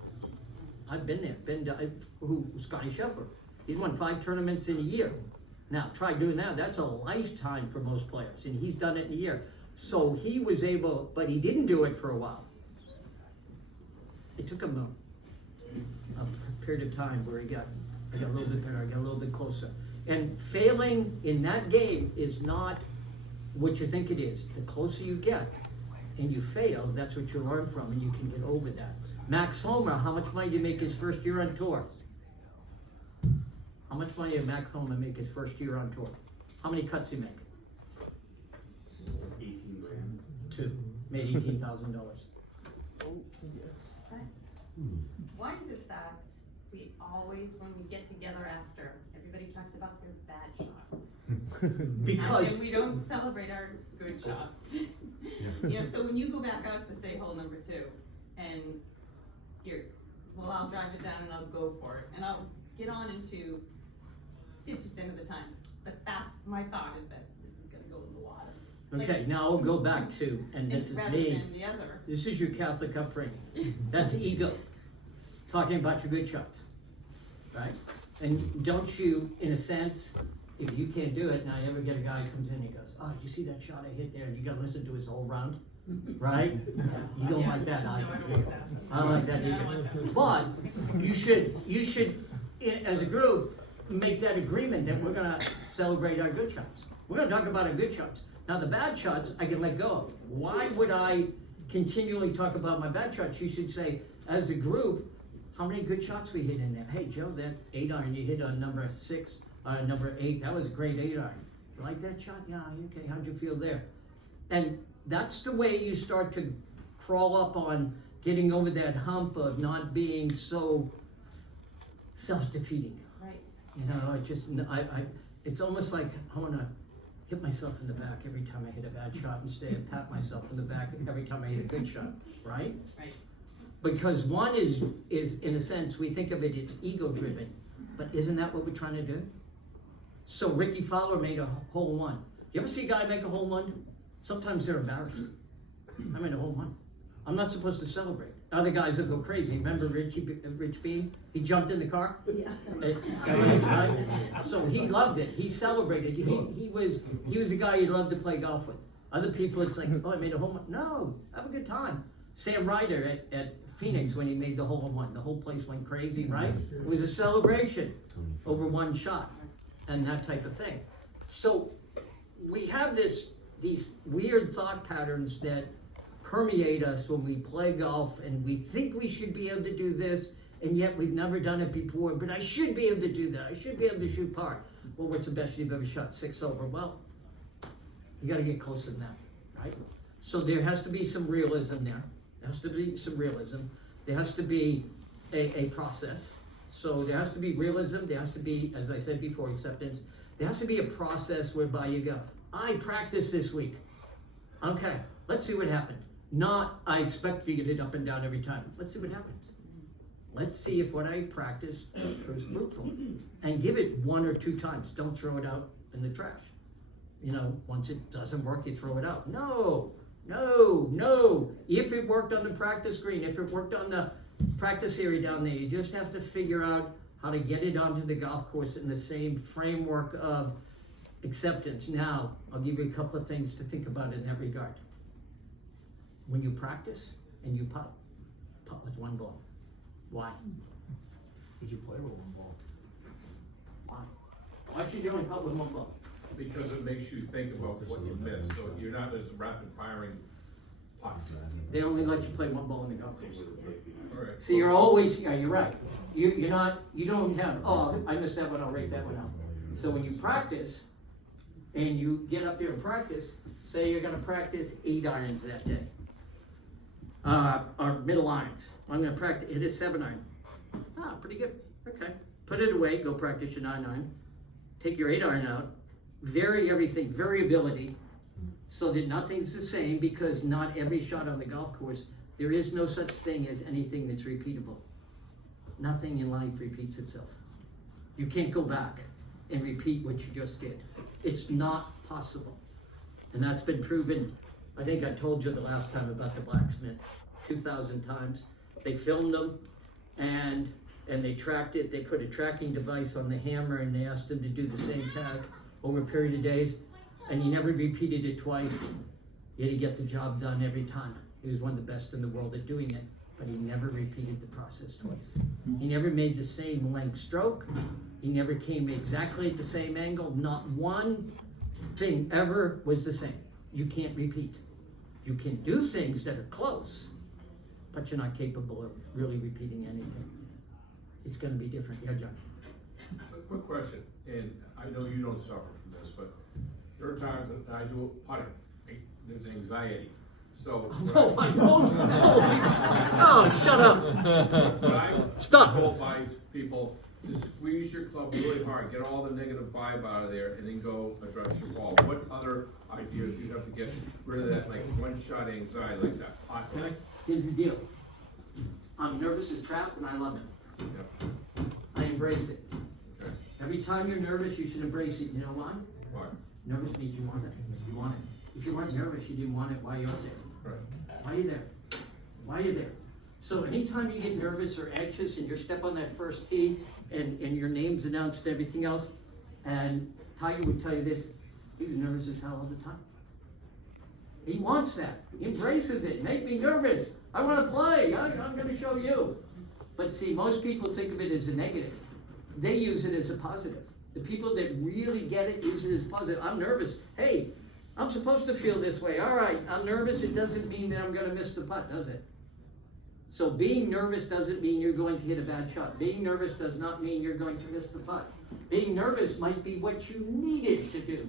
I've been there. Scotty Scheffler. He's won 5 tournaments in a year. Now, try doing that. That's a lifetime for most players. And he's done it in a year. So he was able, but he didn't do it for a while. It took him a period of time where I got a little bit better, I got a little bit closer. And failing in that game is not what you think it is. The closer you get and you fail, that's what you learn from and you can get over that. Max Homer, how much money did he make his first year on tour? How much money did Max Homer make his first year on tour? How many cuts did he make? 18 grand. 2. Made $18,000. Why is it that we always, when we get together after, everybody talks about their bad shot? Because And we don't celebrate our good shots. You know, so when you go back out to say hole number 2, and I'll drive it down and I'll go for it, and I'll get on into 50% of the time. But that's my thought, is that this is gonna go in the water. okay, now I'll go back to, and this is rather me. than the other. This is your Catholic upbringing. That's ego. Talking about your good shots, right? And don't you, in a sense, if you can't do it, and I ever get a guy who comes in, he goes, oh, did you see that shot I hit there? And you gotta listen to his whole round, right? You don't like that, No, I either. don't like that. I don't like that No, I either. don't like that. But you should, as a group, make that agreement that we're gonna celebrate our good shots. We're gonna talk about our good shots. Now, the bad shots, I can let go of. Why would I continually talk about my bad shots? You should say, as a group, how many good shots we hit in there? Hey, Joe, that 8-iron you hit on number 6, number 8, that was a great 8-iron. You like that shot? Yeah, okay, how'd you feel there? And that's the way you start to crawl up on getting over that hump of not being so self-defeating. Right. You know, it's almost like I want to hit myself in the back every time I hit a bad shot instead of pat myself in the back every time I hit a good shot, right? Right. Because one is in a sense, we think of it as ego-driven, but isn't that what we're trying to do? So Ricky Fowler made a hole in one. You ever see a guy make a hole in one? Sometimes they're embarrassed. I made a hole in one. I'm not supposed to celebrate. Other guys will go crazy. Remember Rich Beam? He jumped in the car. Yeah. Right? So he loved it. He celebrated. He was a guy he loved to play golf with. Other people, it's like, oh, I made a hole in one. No, have a good time. Sam Ryder at Phoenix, when he made the hole in one, the whole place went crazy, right? It was a celebration over one shot and that type of thing. So we have these weird thought patterns that permeate us when we play golf, and we think we should be able to do this, and yet we've never done it before, but I should be able to do that. I should be able to shoot par. Well, what's the best you've ever shot? 6 over. Well, you gotta get closer than that, right? So there has to be some realism there. There has to be some realism. There has to be a process. So there has to be realism. There has to be, as I said before, acceptance. There has to be a process whereby you go, I practiced this week. Okay, let's see what happened. Not, I expect to get it up and down every time. Let's see what happens. Let's see if what I practiced proves fruitful. And give it 1 or 2 times. Don't throw it out in the trash. You know, once it doesn't work, you throw it out. No. If it worked on the practice green, if it worked on the practice area down there, you just have to figure out how to get it onto the golf course in the same framework of acceptance. Now, I'll give you a couple of things to think about in that regard. When you practice and you putt with one ball. Why? Did you play with one ball? Why? Why should you only putt with one ball? Because it makes you think about what you missed, so you're not as rapid firing putts. They only let you play one ball in the golf course. All right. See, you're always, yeah, you're right. You don't have, oh, I missed that one, I'll rate that one out. So when you practice, and you get up there and practice, say you're gonna practice 8 irons that day. Or middle irons. I'm gonna practice, hit a 7 iron. Ah, pretty good, okay. Put it away, go practice your 9 iron. Take your 8 iron out, vary everything, variability, so that nothing's the same, because not every shot on the golf course, there is no such thing as anything that's repeatable. Nothing in life repeats itself. You can't go back and repeat what you just did. It's not possible. And that's been proven. I think I told you the last time about the blacksmith, 2,000 times. They filmed them and they tracked it. They put a tracking device on the hammer and they asked him to do the same tag over a period of days. And he never repeated it twice, yet he get the job done every time. He was one of the best in the world at doing it, but he never repeated the process twice. He never made the same length stroke. He never came exactly at the same angle. Not one thing ever was the same. You can't repeat. You can do things that are close, but you're not capable of really repeating anything. It's gonna be different. Yeah, John? So, quick question, and I know you don't suffer from this, but there are times that I do putting, there's anxiety. So Oh, I don't. Oh, shut up. when I Stop. advise people to squeeze your club really hard, get all the negative vibe out of there, and then go address your ball. What other ideas do you have to get rid of that, like one-shot anxiety, like that hot? Okay, here's the deal. I'm nervous as crap and I love it. Yeah. I embrace it. Okay. Every time you're nervous, you should embrace it. You know why? Why? Nervous means you want it. You want it. If you weren't nervous, you didn't want it. Why are you up there? Right. Why are you there? Why are you there? So anytime you get nervous or anxious and you step on that first tee and your name's announced and everything else, And Tiger would tell you this, he was nervous as hell all the time. He wants that. He embraces it. Make me nervous. I want to play. I'm going to show you. But see, most people think of it as a negative. They use it as a positive. The people that really get it use it as positive. I'm nervous. Hey, I'm supposed to feel this way. All right, I'm nervous. It doesn't mean that I'm going to miss the putt, does it? So being nervous doesn't mean you're going to hit a bad shot. Being nervous does not mean you're going to miss the putt. Being nervous might be what you needed to do.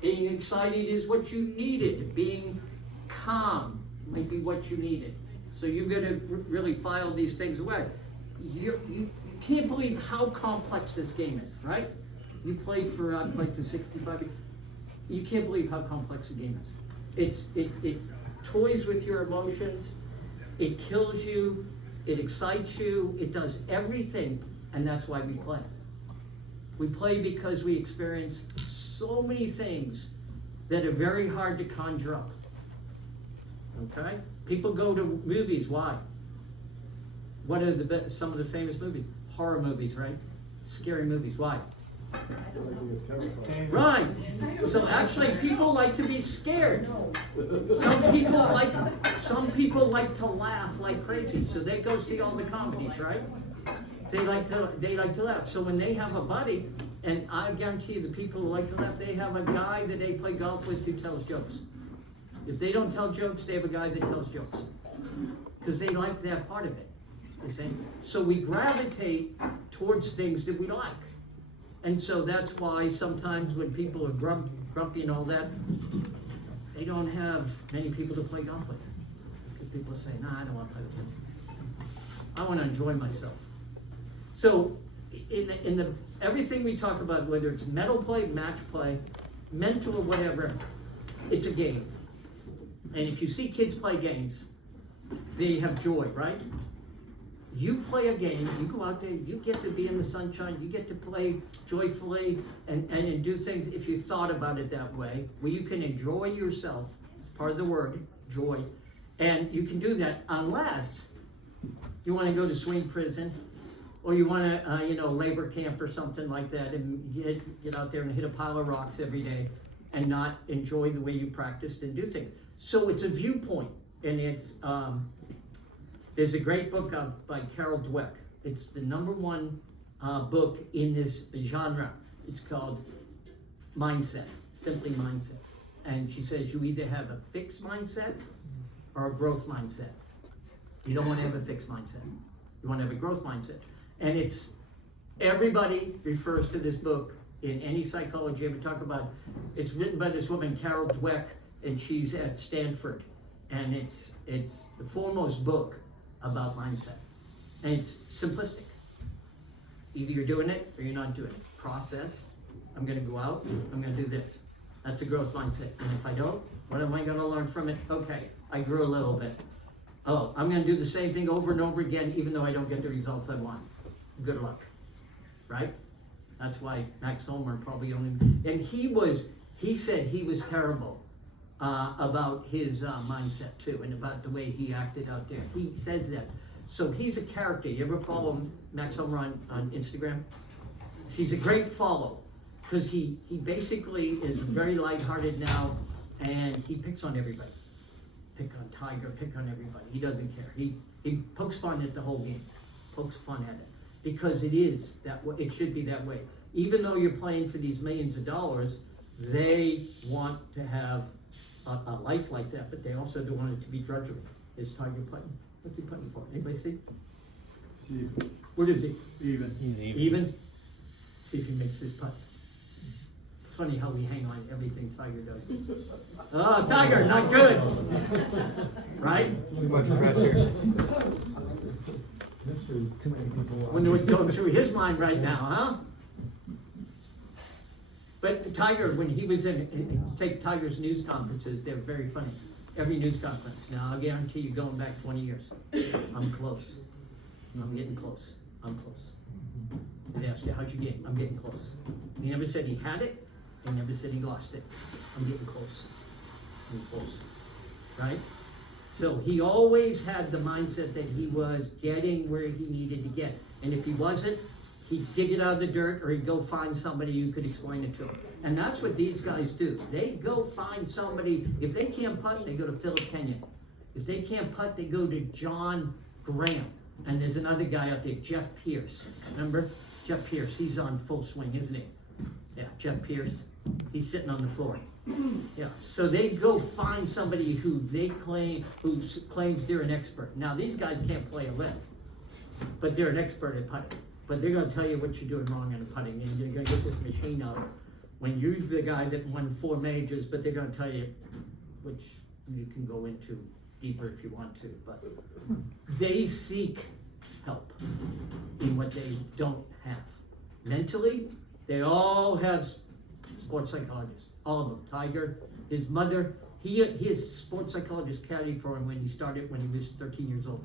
Being excited is what you needed. Being calm might be what you needed. So you've got to really file these things away. You can't believe how complex this game is, right? I played for 65 years. You can't believe how complex the game is. It toys with your emotions. It kills you. It excites you. It does everything, and that's why we play. We play because we experience so many things that are very hard to conjure up. Okay? People go to movies. Why? What are some of the famous movies? Horror movies, right? Scary movies. Why? Right. So actually, people like to be scared. Some people like to laugh like crazy. So they go see all the comedies, right? They like to laugh. So when they have a buddy, and I guarantee you the people who like to laugh, they have a guy that they play golf with who tells jokes. If they don't tell jokes, they have a guy that tells jokes. Because they like that part of it. You see? So we gravitate towards things that we like. And so that's why sometimes when people are grumpy and all that, they don't have many people to play golf with. Because people say, nah, I don't want to play with them. I want to enjoy myself. So in the everything we talk about, whether it's mental play, match play, mental or whatever, it's a game. And if you see kids play games, they have joy, right? You play a game, you go out there, you get to be in the sunshine, you get to play joyfully and do things if you thought about it that way, where you can enjoy yourself. It's part of the word, joy. And you can do that unless you want to go to swing prison or you want to, labor camp or something like that and get out there and hit a pile of rocks every day and not enjoy the way you practiced and do things. So it's a viewpoint, and it's... There's a great book by Carol Dweck. It's the #1 book in this genre. It's called Mindset, simply Mindset. And she says you either have a fixed mindset or a growth mindset. You don't want to have a fixed mindset. You want to have a growth mindset. And everybody refers to this book in any psychology ever talk about. It's written by this woman, Carol Dweck, and she's at Stanford. And it's the foremost book about mindset. And it's simplistic. Either you're doing it or you're not doing it. Process. I'm going to go out. I'm going to do this. That's a growth mindset. And if I don't, what am I going to learn from it? Okay, I grew a little bit. Oh, I'm going to do the same thing over and over again, even though I don't get the results I want. Good luck. Right? That's why Max Homer probably only... And he said he was terrible about his mindset too, and about the way he acted out there. He says that. So he's a character. You ever follow Max Homer on Instagram? He's a great follow, because he basically is very lighthearted now, and he picks on everybody. Pick on Tiger, pick on everybody. He doesn't care. He pokes fun at the whole game. Pokes fun at it. Because it is that way. It should be that way. Even though you're playing for these millions of dollars, they want to have a life like that, but they also don't want it to be drudgery. Is Tiger putting? What's he putting for? Anybody see? Even. What is he? Even. He's even. Even? See if he makes his putt. It's funny how we hang on everything Tiger does. Oh, Tiger, not good! Right? Too much pressure. Mystery. Too many people. Wonder what's going through his mind right now, huh? But Tiger, when he was take Tiger's news conferences, they're very funny. Every news conference. Now, I'll guarantee you going back 20 years. I'm close. I'm getting close. I'm close. They asked you, how'd you get? I'm getting close. He never said he had it. He never said he lost it. I'm getting close. I'm close. Right? So he always had the mindset that he was getting where he needed to get. And if he wasn't, He'd dig it out of the dirt, or he'd go find somebody who could explain it to him. And that's what these guys do. They go find somebody. If they can't putt, they go to Philip Kenyon. If they can't putt, they go to John Graham. And there's another guy out there, Jeff Pierce. Remember? Jeff Pierce, he's on full swing, isn't he? Yeah, Jeff Pierce. He's sitting on the floor. Yeah, so they go find somebody who claims they're an expert. Now, these guys can't play a lick, but they're an expert at putting. But they're going to tell you what you're doing wrong in putting, and you're going to get this machine out. When you're the guy that won 4 majors, but they're going to tell you, which you can go into deeper if you want to, but they seek help in what they don't have. Mentally, they all have sports psychologists, all of them. Tiger, his mother, his sports psychologist caddied for him when he was 13 years old.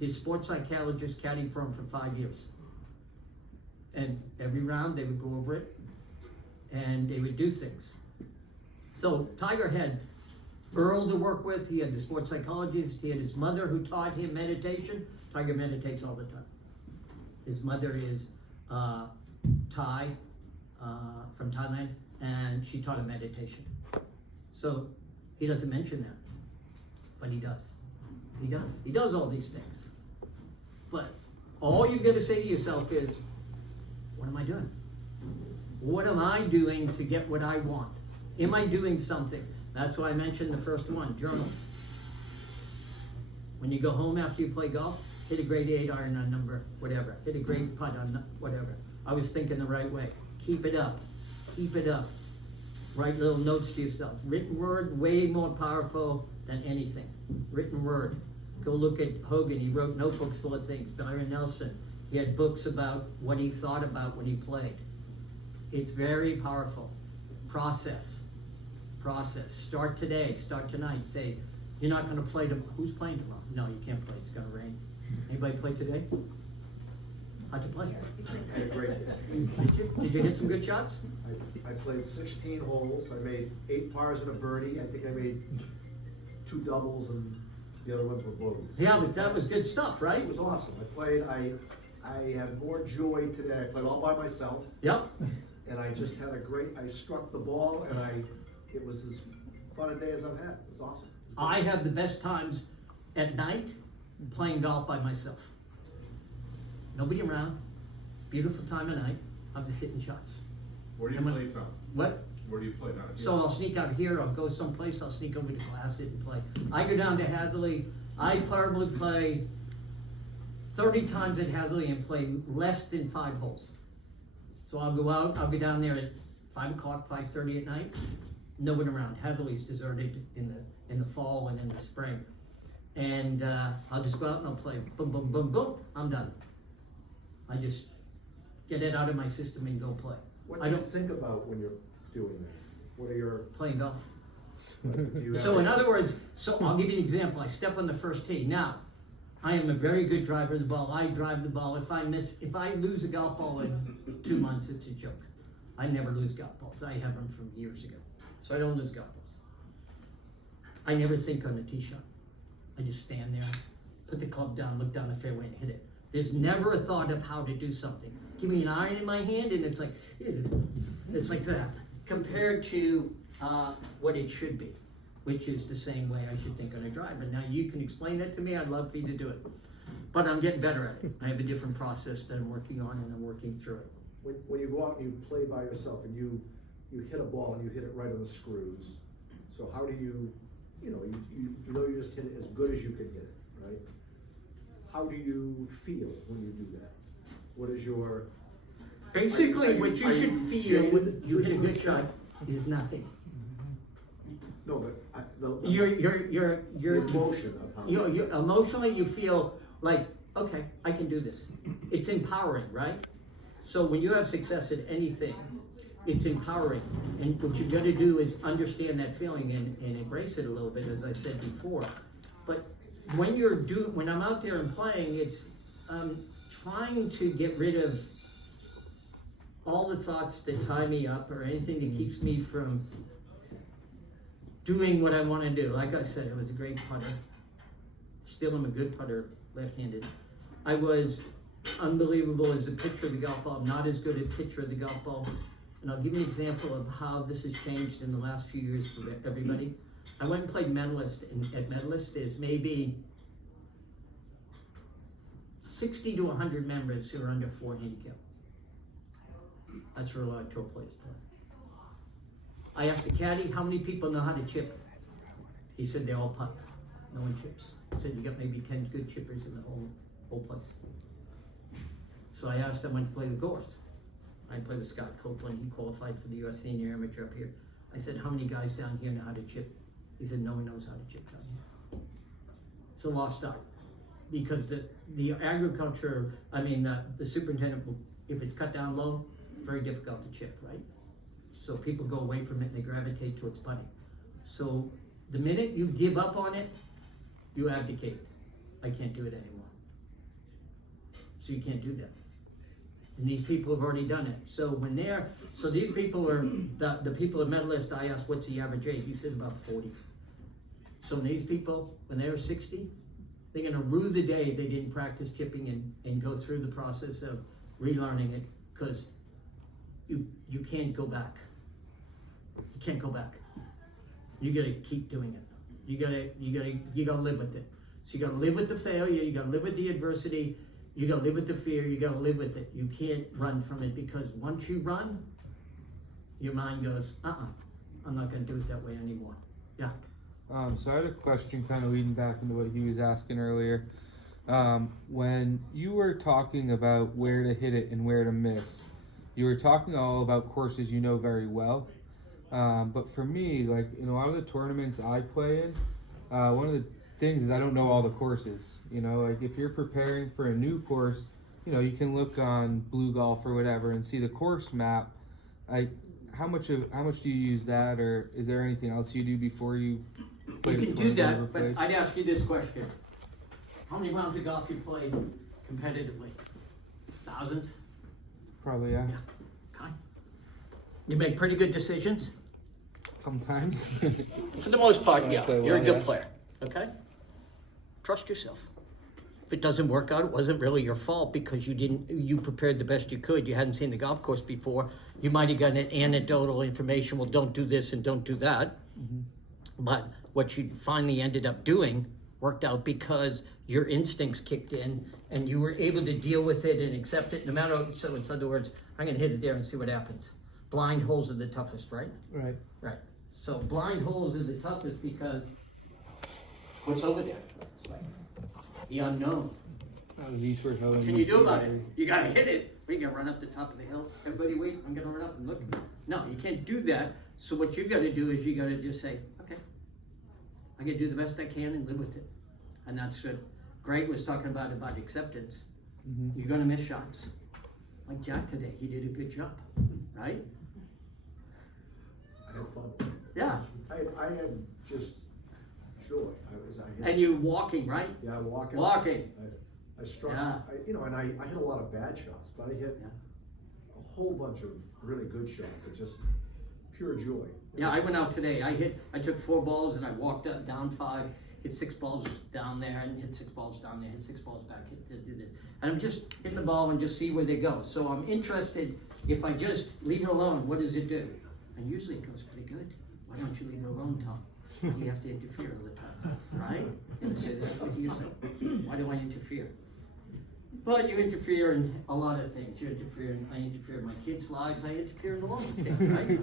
His sports psychologist caddied for him for 5 years. And every round they would go over it and they would do things. So Tiger had Earl to work with, he had the sports psychologist, he had his mother who taught him meditation. Tiger meditates all the time. His mother is Thai, from Thailand, and she taught him meditation. So he doesn't mention that, but he does. He does. He does all these things. But all you got to say to yourself is, what am I doing? What am I doing to get what I want? Am I doing something? That's why I mentioned the first one, journals. When you go home after you play golf, hit a grade 8 iron on number whatever. Hit a great putt on whatever. I was thinking the right way. Keep it up. Keep it up. Write little notes to yourself. Written word, way more powerful than anything. Written word. Go look at Hogan. He wrote notebooks full of things. Byron Nelson. He had books about what he thought about when he played. It's very powerful. Process. Process. Start today. Start tonight. Say, you're not going to play tomorrow. Who's playing tomorrow? No, you can't play. It's going to rain. Anybody play today? How'd you play? I had a great day. Did you hit some good shots? I played 16 holes. I made 8 pars and a birdie. I think I made 2 doubles and the other ones were bogeys. Yeah, but that was good stuff, right? It was awesome. I had more joy today. I played all by myself. Yep. And I just had I struck the ball and it was as fun a day as I've had. It was awesome. I have the best times at night playing golf by myself. Nobody around. Beautiful time of night. I'm just hitting shots. Where do you play, Tom? What? Where do you play now? So I'll sneak out here, I'll go someplace, I'll sneak over to Glassett and play. I go down to Hadley, I probably play 30 times at Hadley and play less than 5 holes. So I'll go out, I'll be down there at 5 o'clock, 5:30 at night. No one around. Hadley's deserted in the fall and in the spring. And I'll just go out and I'll play boom, boom, boom, boom, I'm done. I just get it out of my system and go play. What do you think about when you're doing that? What are your Playing golf. do you have So in other words, I'll give you an example. I step on the first tee. Now, I am a very good driver of the ball. I drive the ball. If I lose a golf ball in 2 months, it's a joke. I never lose golf balls. I have them from years ago. So I don't lose golf balls. I never think on a tee shot. I just stand there, put the club down, look down the fairway and hit it. There's never a thought of how to do something. Give me an iron in my hand and it's like that. Compared to what it should be, which is the same way I should think on a driver. Now you can explain that to me, I'd love for you to do it. But I'm getting better at it. I have a different process that I'm working on and I'm working through it. when you go out and you play by yourself and you hit a ball and you hit it right on the screws, so how do you know you just hit it as good as you can hit it, right? How do you feel when you do that? What is your... Basically, what you should feel when you hit a good jaded? shot is nothing. No, but the Your emotion of how... you emotionally you feel like, okay, I can do this. It's empowering, right? So when you have success at anything, it's empowering. And what you've got to do is understand that feeling and embrace it a little bit, as I said before. But when I'm out there and playing, it's trying to get rid of all the thoughts that tie me up or anything that keeps me from doing what I want to do. Like I said, I was a great putter. Still am a good putter, left-handed. I was unbelievable as a pitcher of the golf ball. I'm not as good at pitcher of the golf ball. And I'll give you an example of how this has changed in the last few years for everybody. I went and played Medalist, and at Medalist there's maybe 60 to 100 members who are under 4 handicap. That's where a lot of tour players play. I asked the caddy, how many people know how to chip? He said they all putt. No one chips. He said you got maybe 10 good chippers in the whole place. So I asked him when to play the course. I played with Scott Copeland. He qualified for the U.S. Senior Amateur up here. I said, how many guys down here know how to chip? He said, no one knows how to chip down here. It's a lost art. Because the agriculture, the superintendent, if it's cut down low, it's very difficult to chip, right? So people go away from it and they gravitate towards putting. So the minute you give up on it, you abdicate. I can't do it anymore. So you can't do that. And these people have already done it. So so these people are, the people at Medalist, I asked, what's the average age? He said about 40. So these people, when they're 60, they're gonna rue the day they didn't practice chipping and go through the process of relearning it, because you can't go back. You can't go back. You gotta keep doing it. You gotta live with it. So you gotta live with the failure, you gotta live with the adversity, you gotta live with the fear, you gotta live with it. You can't run from it, because once you run, your mind goes, I'm not gonna do it that way anymore. Yeah. So I had a question kind of leading back into what he was asking earlier. When you were talking about where to hit it and where to miss, you were talking all about courses you know very well. But for me, like in a lot of the tournaments I play in, one of the things is I don't know all the courses. You know, like if you're preparing for a new course, you know, you can look on Blue Golf or whatever and see the course map. How much do you use that, or is there anything else you do before you play? You can do that, but I'd ask you this question. How many rounds of golf you played competitively? Thousands? Probably, yeah. Okay. You make pretty good decisions? Sometimes. For the most part, yeah. Play well, You're a good yeah. player, okay? Trust yourself. If it doesn't work out, it wasn't really your fault, because you prepared the best you could. You hadn't seen the golf course before. You might have gotten anecdotal information, well, don't do this and don't do that. Mm-hmm. But what you finally ended up doing worked out because your instincts kicked in and you were able to deal with it and accept it no matter. So in other words, I'm going to hit it there and see what happens. Blind holes are the toughest, right? Right. Right. So blind holes are the toughest because what's over there? It's like the unknown. That was eastward hill. What can you do about it? You gotta hit it. We can run up the top of the hill. Everybody wait, I'm gonna run up and look. No, you can't do that. So what you gotta do is you gotta just say, okay, I gotta do the best I can and live with it. And that's what Greg was talking about acceptance. Mm-hmm. You're gonna miss shots. Like Jack today, he did a good job, right? I had fun. Yeah. I had just joy. And you walking, right? Yeah, walking. Walking. I struck, Yeah. and I hit a lot of bad shots, but I hit a whole bunch of really good shots that just pure joy. Yeah, I went out today. I took 4 balls and I walked up, down 5, hit 6 balls down there and hit 6 balls down there, hit 6 balls back, did this. And I'm just hitting the ball and just see where they go. So I'm interested, if I just leave it alone, what does it do? And usually it goes pretty good. Why don't you leave it alone, Tom? You have to interfere all the time, right? And say this, you say, why do I interfere? But you interfere in a lot of things. I interfere in my kids' lives. I interfere in a lot of things, right?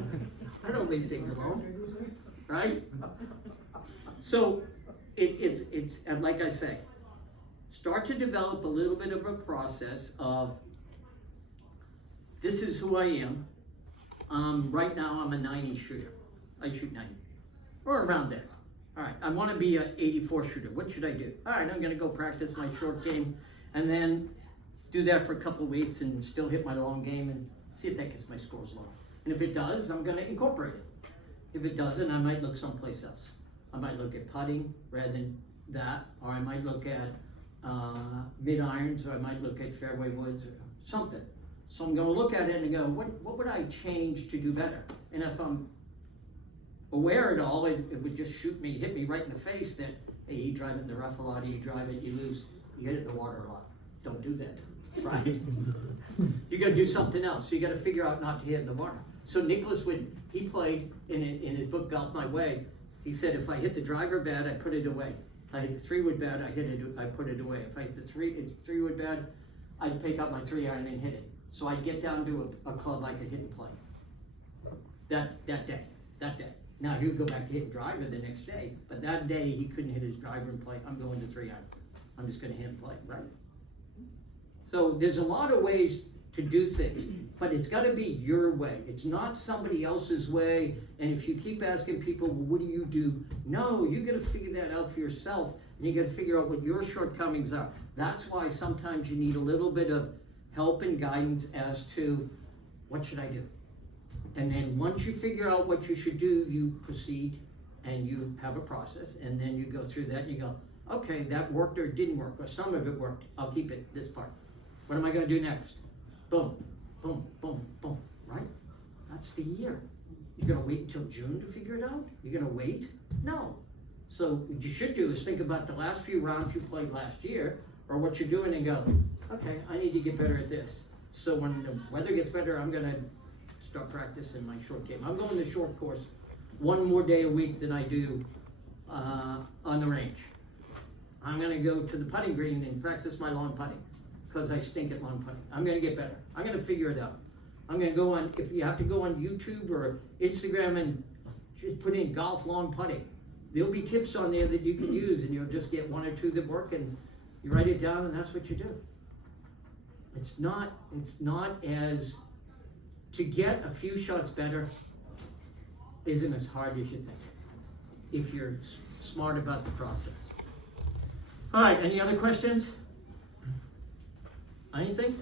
I don't leave things alone, right? So it's and like I say, start to develop a little bit of a process of this is who I am. Right now I'm a 90 shooter. I shoot 90 or around there. All right, I want to be an 84 shooter. What should I do? All right, I'm going to go practice my short game and then do that for a couple of weeks and still hit my long game and see if that gets my scores low. And if it does, I'm going to incorporate it. If it doesn't, I might look someplace else. I might look at putting rather than that, or I might look at mid-irons, or I might look at fairway woods or something. So I'm going to look at it and go, what would I change to do better? And if I'm aware of it all, it would just hit me right in the face that, hey, you drive it in the rough a lot, you drive it, you lose, you hit it in the water a lot. Don't do that. right? You gotta do something else. So you gotta figure out not to hit in the water. So Nicholas, when he played in his book Golf My Way, he said if I hit the driver bad, I put it away. If I hit the 3-wood bad, I put it away. If I hit the 3-wood bad, I'd pick up my 3-iron and hit it. So I'd get down to a club I could hit and play. That day. Now he would go back to hit driver the next day, but that day he couldn't hit his driver and play. I'm going to 3-iron. I'm just gonna hit and play, right? So there's a lot of ways to do things, but it's gotta be your way. It's not somebody else's way, and if you keep asking people, well, what do you do? No, you gotta figure that out for yourself, and you gotta figure out what your shortcomings are. That's why sometimes you need a little bit of help and guidance as to, what should I do? And then once you figure out what you should do, you proceed, and you have a process, and then you go through that, and you go, okay, that worked or didn't work, or some of it worked, I'll keep it, this part. What am I gonna do next? Boom, boom, boom, boom, right? That's the year. You're gonna wait until June to figure it out? You're gonna wait? No. So what you should do is think about the last few rounds you played last year, or what you're doing, and go, okay, I need to get better at this. So when the weather gets better, I'm gonna start practicing my short game. I'm going to short course one more day a week than I do on the range. I'm gonna go to the putting green and practice my long putting, because I stink at long putting. I'm gonna get better. I'm gonna figure it out. I'm gonna go on, if you have to go on YouTube or Instagram and just put in golf long putting, there'll be tips on there that you can use, and you'll just get 1 or 2 that work, and you write it down, and that's what you do. It's not as, to get a few shots better isn't as hard as you think, if you're smart about the process. All right, any other questions? Anything?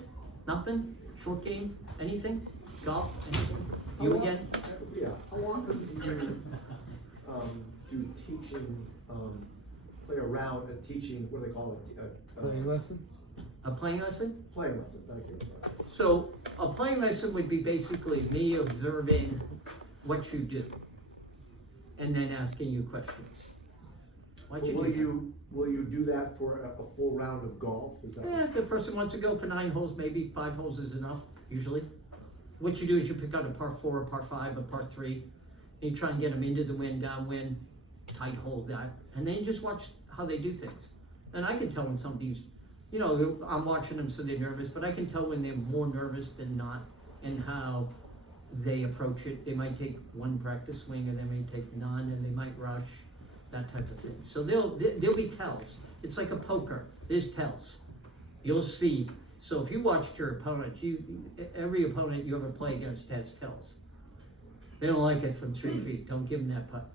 Nothing? Short game? Anything? Golf? Anything? You again? Yeah, how often do you, do teaching, play around at teaching, what do they call it? Playing lesson? A playing lesson? Playing lesson, thank you. So a playing lesson would be basically me observing what you do and then asking you questions. Why'd you do that? Will you do that for a full round of golf? Is that? Yeah, if a person wants to go for 9 holes, maybe 5 holes is enough, usually. What you do is you pick out a par 4, a par 5, a par 3, and you try and get them into the wind, downwind, tight hole, that, and then you just watch how they do things. And I can tell when somebody's, you know, I'm watching them so they're nervous, but I can tell when they're more nervous than not, and how they approach it. They might take 1 practice swing, and they may take none, and they might rush. That type of thing. So there'll be tells. It's like a poker. There's tells. You'll see. So if you watched your opponent, every opponent you ever play against has tells. They don't like it from 3 feet. Don't give them that putt.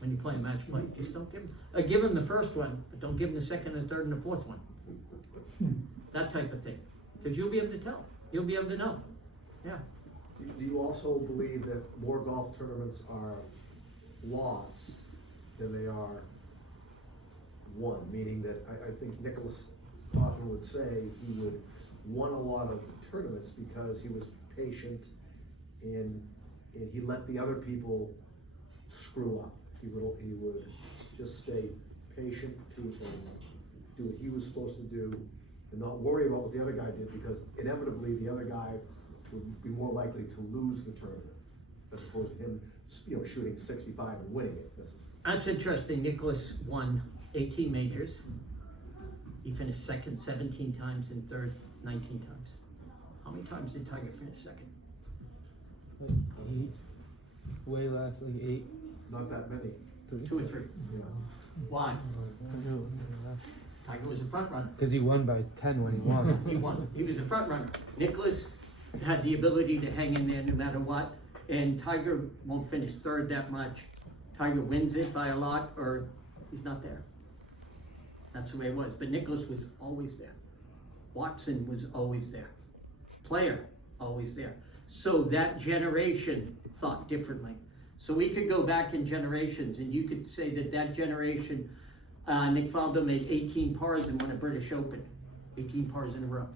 When you play a match play, just don't give them. Give them the first one, but don't give them the second, and third, and the fourth one. That type of thing. Because you'll be able to tell. You'll be able to know. Yeah. Do you also believe that more golf tournaments are lost than they are won? Meaning that I think Nicholas often would say he would won a lot of tournaments because he was patient and he let the other people screw up. He would just stay patient to do what he was supposed to do and not worry about what the other guy did, because inevitably the other guy would be more likely to lose the tournament as opposed to him, you know, shooting 65 and winning it. That's interesting. Nicholas won 18 majors. He finished second 17 times and third 19 times. How many times did Tiger finish second? Like 8. Way less, like 8. Not that many. 2 or 3. Yeah. Why? Tiger was a front runner. Because he won by 10 when he won. He won. He was a front runner. Nicholas had the ability to hang in there no matter what, and Tiger won't finish third that much. Tiger wins it by a lot, or he's not there. That's the way it was. But Nicholas was always there. Watson was always there. Player, always there. So that generation thought differently. So we could go back in generations, and you could say that generation, Nick Faldo made 18 pars and won a British Open. 18 pars in a row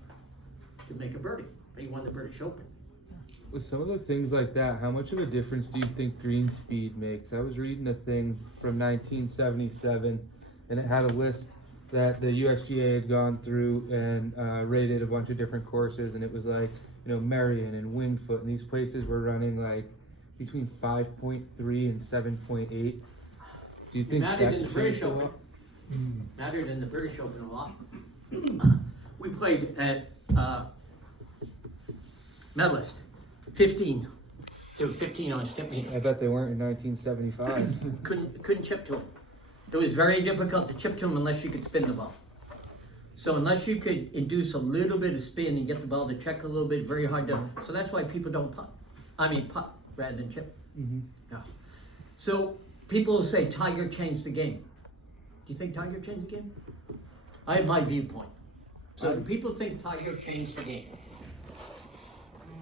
to make a birdie. He won the British Open. With some of the things like that, how much of a difference do you think green speed makes? I was reading a thing from 1977, and it had a list that the USGA had gone through and rated a bunch of different courses, and it was like, you know, Marion and Wingfoot, and these places were running like between 5.3 and 7.8. Do you think mattered in that's the British changed a Open. lot? Mattered in the British Open a lot. We played at medalist, 15. There was 15 on a step meter. I bet they weren't in 1975. Couldn't chip to him. It was very difficult to chip to him unless you could spin the ball. So unless you could induce a little bit of spin and get the ball to check a little bit, very hard to. So that's why people don't putt. I mean putt rather than chip. Mm-hmm. Yeah. So people will say Tiger changed the game. Do you think Tiger changed the game? I have my viewpoint. So do people think Tiger changed the game?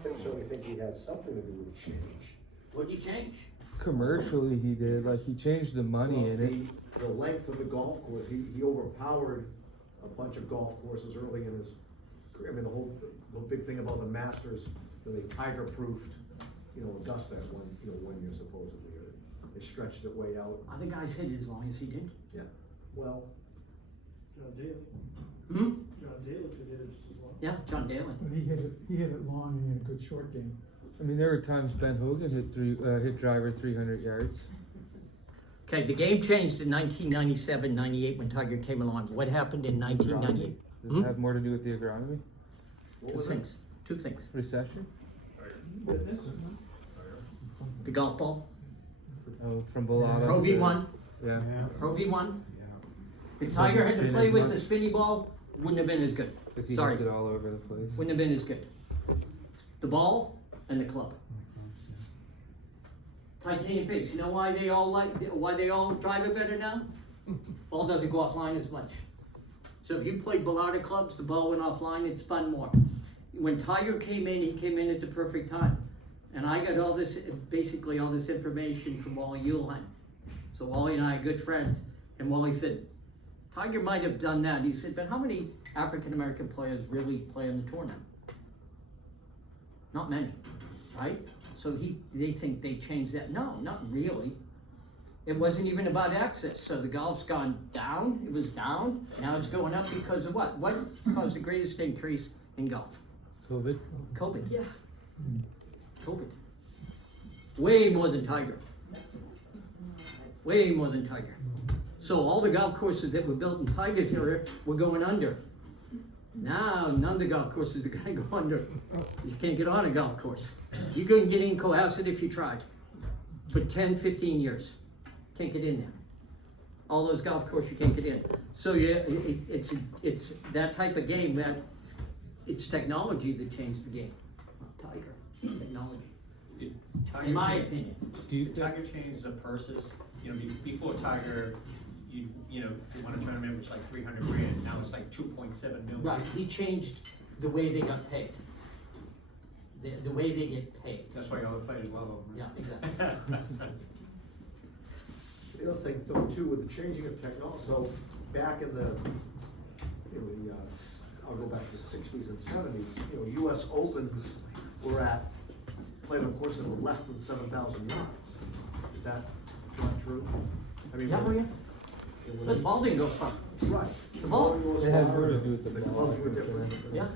I certainly think he had something to do with the change. What did he change? Commercially, he did. Like, he changed the money in it. The length of the golf course, he overpowered a bunch of golf courses early in his career. I mean, the whole big thing about the Masters, they tiger-proofed, you know, Augusta at one year supposedly, or they stretched it way out. Other guys hit as long as he did. Yeah, well, John Daly. Hmm? John Daly could hit it just as well. Yeah, John Daly. But he hit it long and he had a good short game. I mean, there were times Ben Hogan hit driver 300 yards. Okay, the game changed in 1997, 98 when Tiger came along. What happened in 1998? Does it have more to do with the agronomy? what Two was it? things. Two things. Recession? The golf ball. Oh, from Bellata. Pro to- V1. Yeah. Pro V1. If Doesn't Tiger had to spin play as with much. the spinny ball, wouldn't have been as good. Because he Sorry, hits it all over the place. wouldn't have been as good. The ball and the club. Titanium face. You know why they all drive it better now? Ball doesn't go offline as much. So if you played Bellata clubs, the ball went offline, it spun more. When Tiger came in, he came in at the perfect time. And I got basically all this information from Wally Uihlein. So Wally and I are good friends. And Wally said, Tiger might have done that. He said, but how many African-American players really play on the tour now? Not many, right? So they think they changed that. No, not really. It wasn't even about access. So the golf's gone down. It was down. Now it's going up because of what? What caused the greatest increase in golf? COVID? COVID. Yeah. COVID. Way more than Tiger. Way more than Tiger. So all the golf courses that were built in Tiger's area were going under. Now none of the golf courses are going to go under. You can't get on a golf course. You couldn't get in Cohasset if you tried. For 10, 15 years. Can't get in there. All those golf courses you can't get in. So yeah, it's that type of game that it's technology that changed the game. Not Tiger. Technology. In my opinion. Do you Did think? Tiger changed the purses? You know, before Tiger, you know, if you won a tournament, it was like 300 grand. Now it's like 2.7 million. Right, he changed the way they got paid. The way they get paid. That's why all the players love him. Yeah, exactly. The other thing though too, with the changing of technology, so back in the, I'll go back to the 60s and 70s, US Opens were played on courses that were less than 7,000 yards. Is that not true? I mean, Yeah, yeah. But the ball didn't go far. right. The ball. goes It had far, more to do with the the ball, clubs were for sure. different. Yeah.